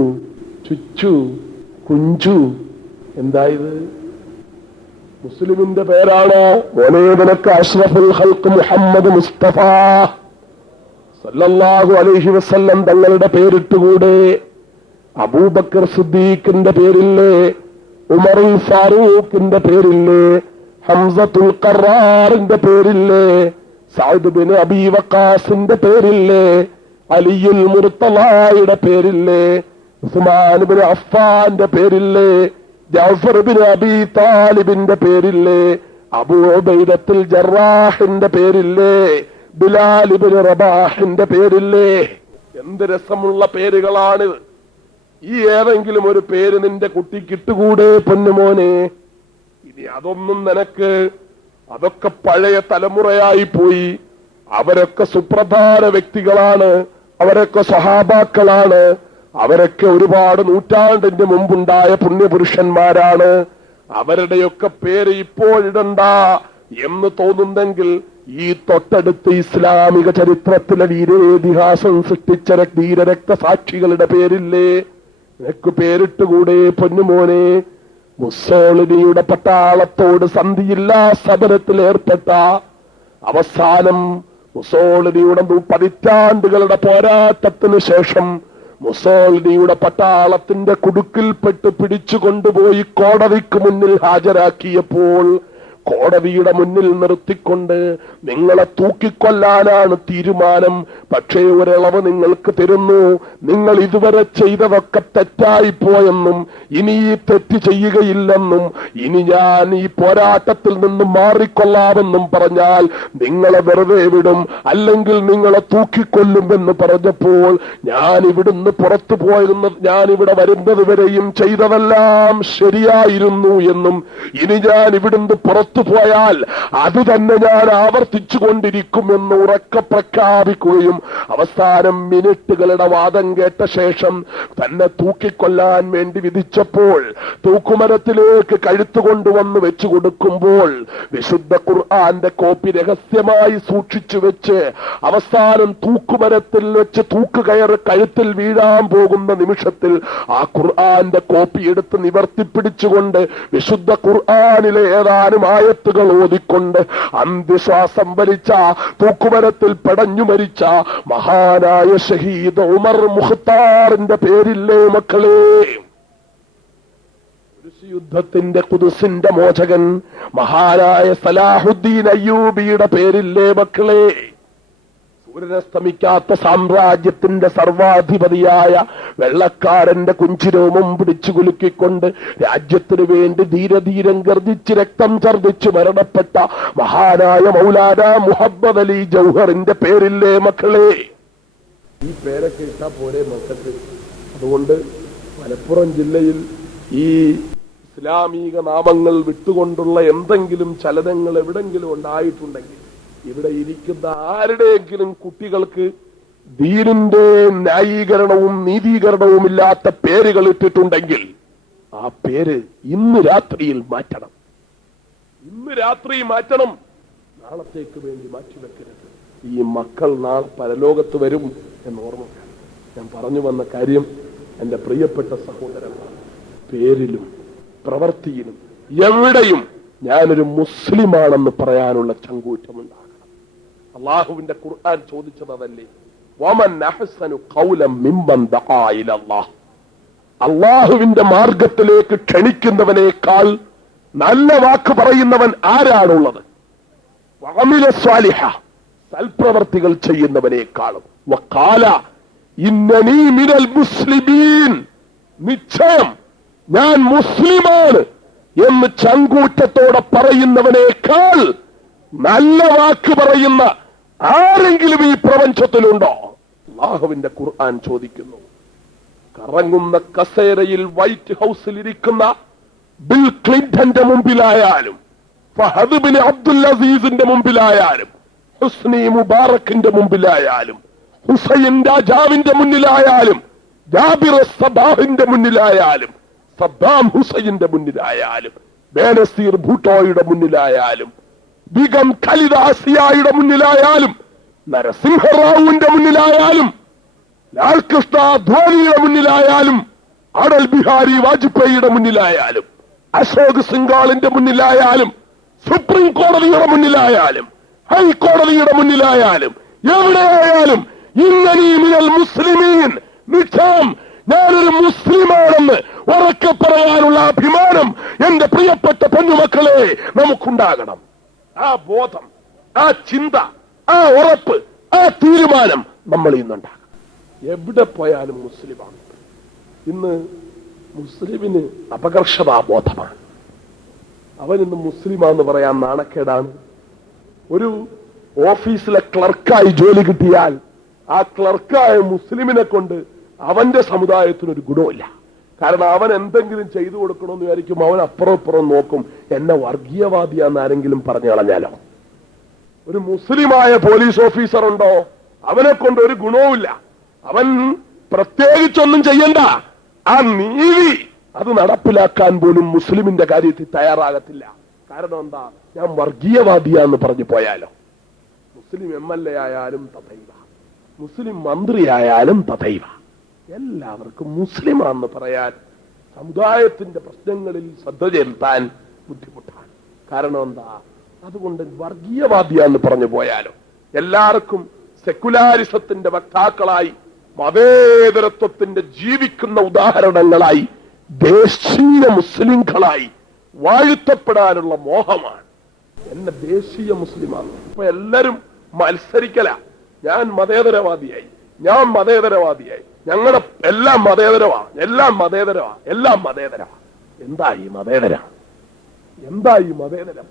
ചുച്ചു, കുഞ്ചു, എന്തായത്? മുസ്ലിമിന്റെ പേരാണോ? മോനെ, നിനക്ക് അഷ്റഫുൽ ഖൽഖ് മുഹമ്മദ് മുസ്തഫ സല്ലല്ലാഹു അലൈഹി വസല്ലം തങ്ങളുടെ പേരിട്ടുകൂടെ? അബൂബക്കർ സിദ്ദീഖിന്റെ പേരില്ലേ? ഉമറുൽ ഫാറൂഖിന്റെ പേരില്ലേ? ഹംസത്തുൽ ഖറാറിന്റെ പേരില്ലേ? സഅദ് ബിൻ അബീ വഖാസിന്റെ പേരില്ലേ? അലിയുൽ മുർത്തളയുടെ പേരില്ലേ? ഉസ്മാൻ ബിൻ അഫ്ഫാന്റെ പേരില്ലേ? ജഅഫർ ബിൻ അബീ താലിബിന്റെ പേരില്ലേ? അബൂ ഉബൈദത്തുൽ ജറാഹിന്റെ പേരില്ലേ? ബിലാൽ ഇബ്നു റബാഹിന്റെ പേരില്ലേ? എന്ത് രസമുള്ള പേരുകളാണ്! ഈ ഏതെങ്കിലും ഒരു പേര് നിന്റെ കുട്ടിക്ക് ഇട്ടുകൂടെ പൊന്നുമോനെ? ഇനി അതൊന്നും നിനക്ക്, അതൊക്കെ പഴയ തലമുറയായി പോയി. അവരൊക്കെ സുപ്രധാന വ്യക്തികളാണ്, അവരൊക്കെ സ്വഹാബാക്കളാണ്, അവരൊക്കെ ഒരുപാട് നൂറ്റാണ്ടിന്റെ മുമ്പുണ്ടായ പുണ്യപുരുഷന്മാരാണ്. അവരുടെയൊക്കെ പേര് ഇപ്പോഴിടണ്ട എന്ന് തോന്നുന്നെങ്കിൽ ഈ തൊട്ടടുത്ത് ഇസ്ലാമിക ചരിത്രത്തിലെ വീരേതിഹാസം സൃഷ്ടിച്ച ധീരരക്തസാക്ഷികളുടെ പേരില്ലേ? നിനക്ക് പേരിട്ടുകൂടെ പൊന്നുമോനെ? മുസോളിനിയുടെ പട്ടാളത്തോട് സന്ധിയില്ലാ സമരത്തിൽ ഏർപ്പെട്ട അവസാനം മുസോളിനിയുടെ പതിറ്റാണ്ടുകളുടെ പോരാട്ടത്തിന് ശേഷം മുസോളിനിയുടെ പട്ടാളത്തിന്റെ കുടുക്കിൽപ്പെട്ട് പിടിച്ചു കൊണ്ടുപോയി കോടതിക്ക് മുന്നിൽ ഹാജരാക്കിയപ്പോൾ കോടതിയുടെ മുന്നിൽ നിർത്തിക്കൊണ്ട് നിങ്ങളെ തൂക്കിക്കൊല്ലാനാണ് തീരുമാനം, പക്ഷേ ഒരിളവ് നിങ്ങൾക്ക് തരുന്നു, നിങ്ങൾ ഇതുവരെ ചെയ്തതൊക്കെ തെറ്റായിപ്പോയെന്നും ഇനി ഈ തെറ്റ് ചെയ്യുകയില്ലെന്നും ഇനി ഞാൻ ഈ പോരാട്ടത്തിൽ നിന്ന് മാറിക്കൊള്ളാമെന്നും പറഞ്ഞാൽ നിങ്ങളെ വെറുതെ വിടും, അല്ലെങ്കിൽ നിങ്ങളെ തൂക്കിക്കൊല്ലുമെന്ന് പറഞ്ഞപ്പോൾ ഞാൻ ഇവിടുന്ന് പുറത്തു പോയെന്ന്, ഞാൻ ഇവിടെ വരുന്നത് വരെയും ചെയ്തതെല്ലാം ശരിയായിരുന്നു എന്നും ഇനി ഞാൻ ഇവിടുന്ന് പുറത്തു പോയാൽ അത് തന്നെ ഞാൻ ആവർത്തിച്ചു കൊണ്ടിരിക്കുമെന്ന് ഉറക്കെ പ്രഖ്യാപിക്കുകയും അവസാനം മിനിറ്റുകളുടെ വാദം കേട്ട ശേഷം തന്നെ തൂക്കിക്കൊല്ലാൻ വേണ്ടി വിധിച്ചപ്പോൾ തൂക്കുമരത്തിലേക്ക് കഴുത്തു കൊണ്ടുവന്ന് വെച്ചു കൊടുക്കുമ്പോൾ വിശുദ്ധ ഖുർആന്റെ കോപ്പി രഹസ്യമായി സൂക്ഷിച്ചു വെച്ച് അവസാനം തൂക്കുമരത്തിൽ വെച്ച് തൂക്കുകയറ് കഴുത്തിൽ വീഴാൻ പോകുന്ന നിമിഷത്തിൽ ആ ഖുർആന്റെ കോപ്പി എടുത്ത് നിവർത്തിപ്പിടിച്ചുകൊണ്ട് വിശുദ്ധ ഖുർആനിലെ ഏതാനും ആയത്തുകൾ ഓതിക്കൊണ്ട് അന്ത്യശ്വാസം വലിച്ച തൂക്കുമരത്തിൽ പെടഞ്ഞു മരിച്ച മഹാനായ ഷഹീദ് ഉമർ മുഖ്താറിന്റെ പേരില്ലേ മക്കളെ? യുദ്ധത്തിന്റെ ഖുദ്സിന്റെ മോചകൻ മഹാനായ സലാഹുദ്ദീൻ അയ്യൂബിയുടെ പേരില്ലേ മക്കളെ? സൂര്യനസ്തമിക്കാത്ത സാമ്രാജ്യത്തിന്റെ സർവാധിപതിയായ വെള്ളക്കാരന്റെ കുഞ്ചിരോമം പിടിച്ചു കുലുക്കിക്കൊണ്ട് രാജ്യത്തിനു വേണ്ടി ധീരധീരം ഗർജിച്ച് രക്തം ഛർദിച്ചു മരണപ്പെട്ട മഹാനായ മൗലാന മുഹമ്മദ് അലി ജൗഹറിന്റെ പേരില്ലേ മക്കളെ? ഈ പേരൊക്കെ ഇട്ടാ പോലെ മക്കൾക്ക്. അതുകൊണ്ട് മലപ്പുറം ജില്ലയിൽ ഈ ഇസ്ലാമിക നാമങ്ങൾ വിട്ടുകൊണ്ടുള്ള എന്തെങ്കിലും ചലനങ്ങൾ എവിടെങ്കിലും ഉണ്ടായിട്ടുണ്ടെങ്കിൽ ഇവിടെ ഇരിക്കുന്ന ആരുടെയെങ്കിലും കുട്ടികൾക്ക് ദീനിന്റെ ന്യായീകരണവും നീതീകരണവും ഇല്ലാത്ത പേരുകൾ ഇട്ടിട്ടുണ്ടെങ്കിൽ ആ പേര് ഇന്ന് രാത്രിയിൽ മാറ്റണം. ഇന്ന് രാത്രി മാറ്റണം, നാളത്തേക്ക് വേണ്ടി മാറ്റിവെക്കരുത്. ഈ മക്കൾ നാളെ പരലോകത്ത് വരും എന്ന് ഓർമ്മ. ഞാൻ പറഞ്ഞു വന്ന കാര്യം, എന്റെ പ്രിയപ്പെട്ട സഹോദരന്മാർ, പേരിലും പ്രവൃത്തിയിലും എവിടെയും ഞാനൊരു മുസ്ലിമാണെന്ന് പറയാനുള്ള ചങ്കൂറ്റമുണ്ടാകണം. അള്ളാഹുവിന്റെ ഖുർആൻ ചോദിച്ചത് അതല്ലേ? വമൻ അഹ്സനു ഖൗലൻ മിമ്മൻ ദആ ഇലല്ലാഹ്. അള്ളാഹുവിന്റെ മാർഗത്തിലേക്ക് ക്ഷണിക്കുന്നവനേക്കാൾ നല്ല വാക്ക് പറയുന്നവൻ ആരാണുള്ളത്? വഅമില സ്വാലിഹ, സൽപ്രവർത്തികൾ ചെയ്യുന്നവനേക്കാളും. വഖാല ഇന്നനീ മിനൽ മുസ്ലിമീൻ, നിശ്ചയം ഞാൻ മുസ്ലിമാണ് എന്ന് ചങ്കൂറ്റത്തോടെ പറയുന്നവനേക്കാൾ നല്ല വാക്ക് പറയുന്ന ആരെങ്കിലും ഈ പ്രപഞ്ചത്തിലുണ്ടോ? അല്ലാഹുവിന്റെ ഖുർആൻ ചോദിക്കുന്നു. കറങ്ങുന്ന കസേരയിൽ വൈറ്റ് ഹൗസിൽ ഇരിക്കുന്ന ബിൽ ക്ലിന്റന്റെ മുമ്പിലായാലും, ഫഹദ് ബിൻ അബ്ദുൽ അസീസിന്റെ മുമ്പിലായാലും, ഹുസ്നി മുബാറക്കിന്റെ മുമ്പിലായാലും, ഹുസൈൻ രാജാവിന്റെ മുന്നിലായാലും, ജാബിർ സബാഹിന്റെ മുന്നിലായാലും, സദ്ദാം ഹുസൈന്റെ മുന്നിലായാലും, ബേനസീർ ഭൂട്ടോയുടെ മുന്നിലായാലും, ബിഗം ഖലിദ ആസിയായുടെ മുന്നിലായാലും, നരസിംഹറാവുവിന്റെ മുന്നിലായാലും, ലാൽ കൃഷ്ണ അദ്വാനിയുടെ മുന്നിലായാലും, അടൽ ബിഹാരി വാജ്പേയിയുടെ മുന്നിലായാലും, അശോക് സിംഗാളിന്റെ മുന്നിലായാലും, സുപ്രീം കോടതിയുടെ മുന്നിലായാലും, ഹൈക്കോടതിയുടെ മുന്നിലായാലും, എവിടെയായാലും ഇന്നീമിനൽ മുസ്ലിമീൻ, നിശ്ചയം ഞാനൊരു മുസ്ലിമാണെന്ന് ഉറക്കെ പറയാനുള്ള അഭിമാനം എന്റെ പ്രിയപ്പെട്ട പൊന്നുമക്കളെ നമുക്കുണ്ടാകണം. ആ ബോധം, ആ ചിന്ത, ആ ഉറപ്പ്, ആ തീരുമാനം നമ്മൾ ഇന്നുണ്ടാകണം. എവിടെ പോയാലും മുസ്ലിമാണ്. ഇന്ന് മുസ്ലിമിന് അപകർഷതാബോധമാണ്. അവൻ ഇന്ന് മുസ്ലിമാന്ന് പറയാൻ നാണക്കേടാണ്. ഒരു ഓഫീസിലെ ക്ലർക്കായി ജോലി കിട്ടിയാൽ ആ ക്ലർക്കായ മുസ്ലിമിനെ കൊണ്ട് അവന്റെ സമുദായത്തിനൊരു ഗുണമില്ല. കാരണം അവൻ എന്തെങ്കിലും ചെയ്തു കൊടുക്കണമെന്ന് വിചാരിക്കും, അവൻ അപ്പുറം ഇപ്പുറം നോക്കും, എന്നെ വർഗീയവാദിയാന്ന് ആരെങ്കിലും പറഞ്ഞു കളഞ്ഞാലോ. ഒരു മുസ്ലിമായ പോലീസ് ഓഫീസർ ഉണ്ടോ? അവനെ കൊണ്ട് ഒരു ഗുണവുമില്ല. അവൻ പ്രത്യേകിച്ചൊന്നും ചെയ്യണ്ട. ആ നീതി അത് നടപ്പിലാക്കാൻ പോലും മുസ്ലിമിന്റെ കാര്യത്തിൽ തയ്യാറാകത്തില്ല. കാരണം എന്താ? ഞാൻ വർഗീയവാദിയാന്ന് പറഞ്ഞു പോയാലോ. മുസ്ലിം MLA ആയാലും തഥൈവ, മുസ്ലിം മന്ത്രിയായാലും തഥൈവ, എല്ലാവർക്കും മുസ്ലിമാണെന്ന് പറയാൻ സമുദായത്തിന്റെ പ്രശ്നങ്ങളിൽ ശ്രദ്ധ ചെലുത്താൻ ബുദ്ധിമുട്ടാണ്. കാരണം എന്താ? അതുകൊണ്ട് വർഗീയവാദിയാന്ന് പറഞ്ഞു പോയാലോ. എല്ലാവർക്കും സെക്കുലാരിസത്തിന്റെ വക്താക്കളായി, മതേതരത്വത്തിന്റെ ജീവിക്കുന്ന ഉദാഹരണങ്ങളായി, ദേശീയ മുസ്ലിങ്ങളായി വാഴ്ത്തപ്പെടാനുള്ള മോഹമാണ്. എന്നെ ദേശീയ മുസ്ലിമാണ്. ഇപ്പൊ എല്ലാരും മത്സരിക്കല. ഞാൻ മതേതരവാദിയായി, ഞാൻ മതേതരവാദിയായി, ഞങ്ങളുടെ എല്ലാം മതേതരവാ, എല്ലാം മതേതരവാ, എല്ലാം മതേതരവാ. എന്താ ഈ മതേതരം? എന്താ ഈ മതേതരം?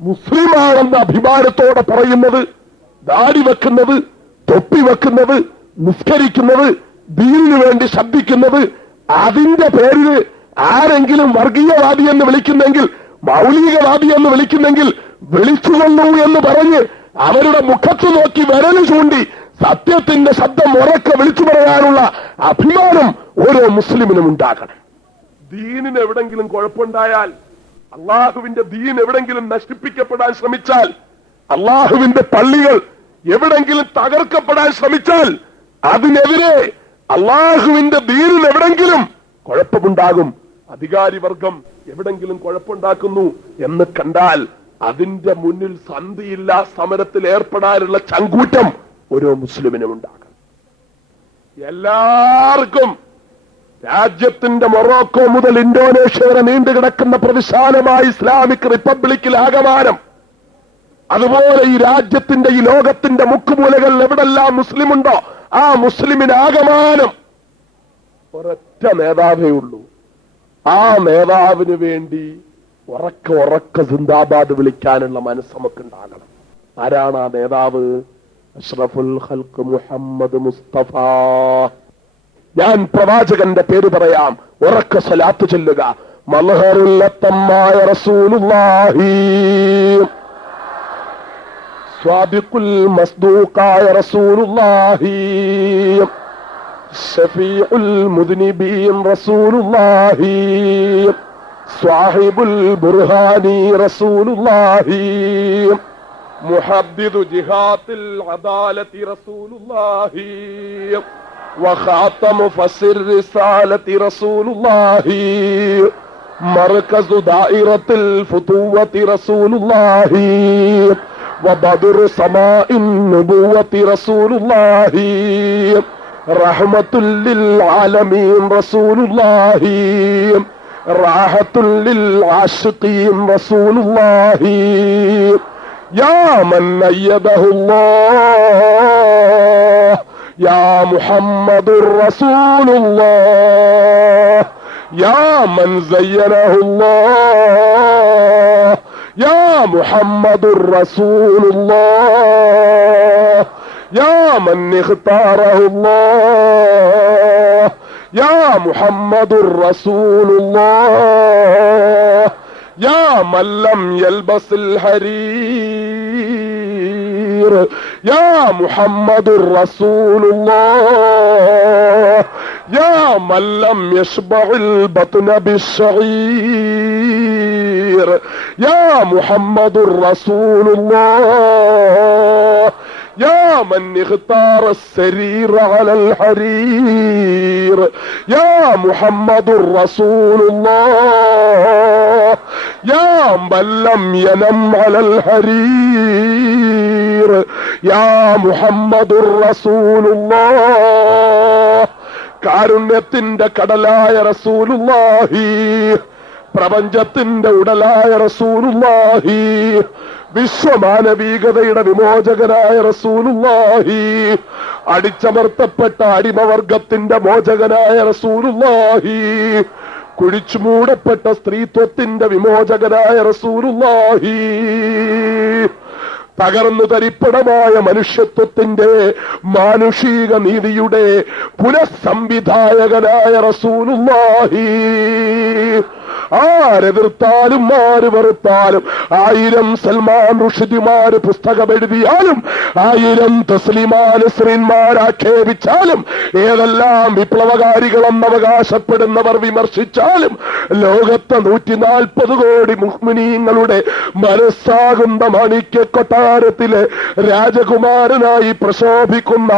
മുസ്ലിമാണെന്ന അഭിമാനത്തോടെ പറയുന്നത്, ദാടി വെക്കുന്നത്, തൊപ്പി വെക്കുന്നത്, നിസ്കരിക്കുന്നത്, ദീനിനു വേണ്ടി ശബ്ദിക്കുന്നത്, അതിന്റെ പേരിൽ ആരെങ്കിലും വർഗീയവാദി എന്ന് വിളിക്കുന്നെങ്കിൽ, മൗലികവാദി എന്ന് വിളിക്കുന്നെങ്കിൽ വിളിച്ചുകൊള്ളൂ എന്ന് പറഞ്ഞ് അവരുടെ മുഖത്ത് നോക്കി വിരല് ചൂണ്ടി സത്യത്തിന്റെ ശബ്ദം ഉറക്കെ വിളിച്ചു പറയാനുള്ള അഭിമാനം ഓരോ മുസ്ലിമിനും ഉണ്ടാകണം. ദീനിന് എവിടെങ്കിലും കുഴപ്പമുണ്ടായാൽ, അള്ളാഹുവിന്റെ ദീൻ എവിടെങ്കിലും നശിപ്പിക്കപ്പെടാൻ ശ്രമിച്ചാൽ, അള്ളാഹുവിന്റെ പള്ളികൾ എവിടെങ്കിലും തകർക്കപ്പെടാൻ ശ്രമിച്ചാൽ, അതിനെതിരെ അള്ളാഹുവിന്റെ ദീനിൽ എവിടെങ്കിലും കുഴപ്പമുണ്ടാകും, അധികാരി വർഗം എവിടെങ്കിലും കുഴപ്പമുണ്ടാക്കുന്നു എന്ന് കണ്ടാൽ അതിന്റെ മുന്നിൽ സന്ധിയില്ലാ സമരത്തിൽ ഏർപ്പെടാനുള്ള ചങ്കൂറ്റം ഓരോ മുസ്ലിമിനും ഉണ്ടാകും. എല്ലാവർക്കും രാജ്യത്തിന്റെ മൊറോക്കോ മുതൽ ഇന്തോനേഷ്യ വരെ നീണ്ടുകിടക്കുന്ന പ്രവിശാലമായ ഇസ്ലാമിക് റിപ്പബ്ലിക്കിൽ ആകമാനം, അതുപോലെ ഈ രാജ്യത്തിന്റെ, ഈ ലോകത്തിന്റെ മുക്കുമൂലകളിൽ എവിടെല്ലാം മുസ്ലിമുണ്ടോ ആ മുസ്ലിമിന് ആകമാനം ഒരൊറ്റ നേതാവേ ഉള്ളൂ. ആ നേതാവിന് വേണ്ടി ഉറക്ക സിന്ദാബാദ് വിളിക്കാനുള്ള മനസ്സ് നമുക്കുണ്ടാകണം. ആരാണ് ആ നേതാവ്? അഷ്റഫുൽ ഖൽഖ് മുഹമ്മദ് മുസ്തഫ. ഞാൻ പ്രവാചകന്റെ പേര് പറയാം, ഉറക്ക സ്വലാത്ത് ചൊല്ലുക. മൽഹറുല്ലത്തമായ റസൂലുള്ളാഹി, സ്വാദിഖുൽ മസ്ദൂഖായ റസൂലുള്ളാഹി, ഷഫീഉൽ മുദ്നിബീൻ റസൂലുള്ളാഹി, സ്വാഹിബുൽ ബുർഹാനി റസൂലുള്ളാഹി, മുഹദ്ദിദു ജിഹാത്തിൽ അദാലത്തി റസൂലുള്ളാഹി, വഖാതമു ഫസിർ റിസാലത്തി റസൂലുള്ളാഹി, മർകസു ദായിറത്തിൽ ഫുതുവത്തി റസൂലുള്ളാഹി, വബദറു സമാഇൻ നുബുവത്തി റസൂലുള്ളാഹി, റഹ്മത്തുൽ ലിൽ ആലമീൻ റസൂലുള്ളാഹി, റാഹത്തുൽ ലിൽ ആശിഖീൻ റസൂലുള്ളാഹി, യാ മൻ അയ്യദഹുല്ലാഹ് യാ മുഹമ്മദുർ റസൂലുള്ളാഹ്, യാ മൻ സയ്യനഹുല്ലാഹ് യാ മുഹമ്മദുർ റസൂലുള്ളാഹ് യാ മൻ ഇഖ്താറഹുല്ലാഹ് യാ മുഹമ്മദുർ റസൂലുള്ളാഹ് യാ മൻ ലം യൽബസിൽ ഹരീർ യാ മുഹമ്മദുർ റസൂലുള്ളാഹ് യാ മൻ ലം യശ്ബഉൽ ബത്ന ബിശ്ശഈർ യാ മുഹമ്മദുർ റസൂലുള്ളാഹ് يا من اختار السرير على الحرير يا محمد رسول الله يا من لم ينم على الحرير يا محمد رسول الله കാരുണ്യത്തിന്റെ കടലായ റസൂലുള്ളാഹി പ്രപഞ്ചത്തിന്റെ ഉടലായ റസൂലുള്ളാഹി വിശ്വമാനവികതയുടെ വിമോചകനായ റസൂലുള്ളാഹി അടിച്ചമർത്തപ്പെട്ട അടിമവർഗത്തിന്റെ മോചകനായ റസൂലുള്ളാഹി കുഴിച്ചു മൂടപ്പെട്ട സ്ത്രീത്വത്തിന്റെ വിമോചകനായ റസൂലുള്ളാഹി തകർന്നു തരിപ്പണമായ മനുഷ്യത്വത്തിന്റെ മാനുഷിക നീതിയുടെ പുനഃസംവിധായകനായ റസൂലുള്ളാഹി ആരെതിർത്താലും ആര് വെറുത്താലും 1000 സൽമാൻ റുഷ്ദിമാര് പുസ്തകം എഴുതിയാലും 1000 തസ്ലിമാ നസ്രീന്മാർ ആക്ഷേപിച്ചാലും ഏതെല്ലാം വിപ്ലവകാരികളെന്ന് അവകാശപ്പെടുന്നവർ വിമർശിച്ചാലും ലോകത്തെ 140 കോടി മുഅ്മിനീങ്ങളുടെ മനസ്സാകുന്ന മാണിക്യ കൊട്ടാരത്തിലെ രാജകുമാരനായി പ്രശോഭിക്കുന്ന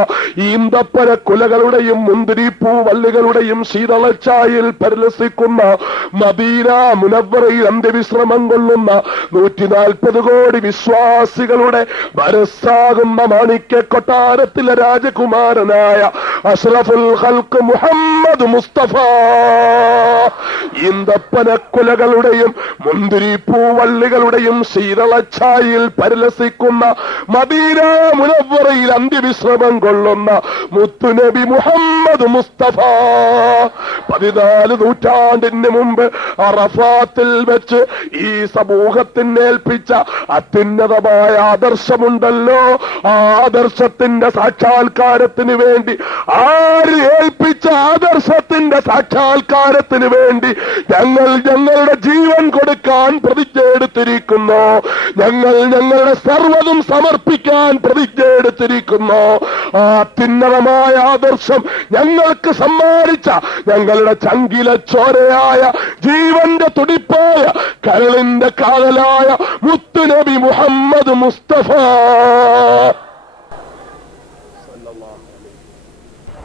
ഈന്തപ്പന കുലകളുടെയും മുന്തിരിപ്പൂ വള്ളികളുടെയും ശീതളച്ചായിൽ പരിലസിക്കുന്ന മദീന മുനവ്വറയിൽ അന്ത്യവിശ്രമം കൊള്ളുന്ന 140 കോടി വിശ്വാസികളുടെ മനസ്സാകുന്ന മാണിക്യ കൊട്ടാരത്തിലെ രാജകുമാരനായ അഷ്റഫുൽ ഖൽഖ് മുഹമ്മദ് മുസ്തഫ ഈന്തപ്പനക്കുലകളുടെയും മുന്തിരിപ്പൂവള്ളികളുടെയും ശീതളച്ചായിൽ പരിലസിക്കുന്ന മദീന മുനവ്വറയിൽ അന്ത്യവിശ്രമം കൊള്ളുന്ന മുത്തുനബി മുഹമ്മദ് മുസ്തഫ 14 നൂറ്റാണ്ടിന് മുമ്പ് അറഫാത്തിൽ വെച്ച് ഈ സമൂഹത്തിന് ഏൽപ്പിച്ച അത്യുന്നതമായ ആദർശമുണ്ടല്ലോ, ആ ആദർശത്തിന്റെ സാക്ഷാത്കാരത്തിന് വേണ്ടി ആര് ഏൽപ്പിച്ച ആദർശത്തിന്റെ സാക്ഷാത്കാരത്തിന് വേണ്ടി ഞങ്ങൾ ഞങ്ങളുടെ ജീവൻ കൊടുക്കാൻ പ്രതിജ്ഞ എടുത്തിരിക്കുന്നു. ഞങ്ങൾ ഞങ്ങളുടെ സർവ്വതും സമർപ്പിക്കാൻ പ്രതിജ്ഞ എടുത്തിരിക്കുന്നു. ആ അത്യുന്നതമായ ആദർശം ഞങ്ങൾക്ക് സമ്മാനിച്ച ഞങ്ങളുടെ ചങ്കില ചോരയായ ജീവന്റെ തുടിപ്പായ കരളിന്റെ കാതലായ മുത്തുനബി മുഹമ്മദ് മുസ്തഫ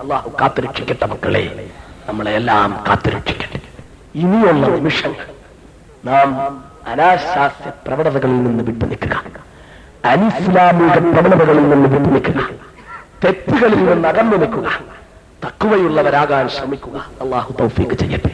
അള്ളാഹു കാത്തുരക്ഷിക്കട്ടെ. മക്കളെ, നമ്മളെ എല്ലാം കാത്തുരക്ഷിക്കട്ടെ. ഇനിയുള്ള നിമിഷങ്ങൾ നാം അനാശാസ്യ പ്രവണതകളിൽ നിന്ന് വിട്ടുനിൽക്കുക, അനിസ്ലാമിക പ്രവണതകളിൽ നിന്ന് വിട്ടുനിൽക്കുക, തെറ്റുകളിൽ നിന്ന് അകന്നു നിൽക്കുക, തഖ്വയുള്ളവരാകാൻ ശ്രമിക്കുക. അള്ളാഹു തൗഫീഖ് ചെയ്യട്ടെ.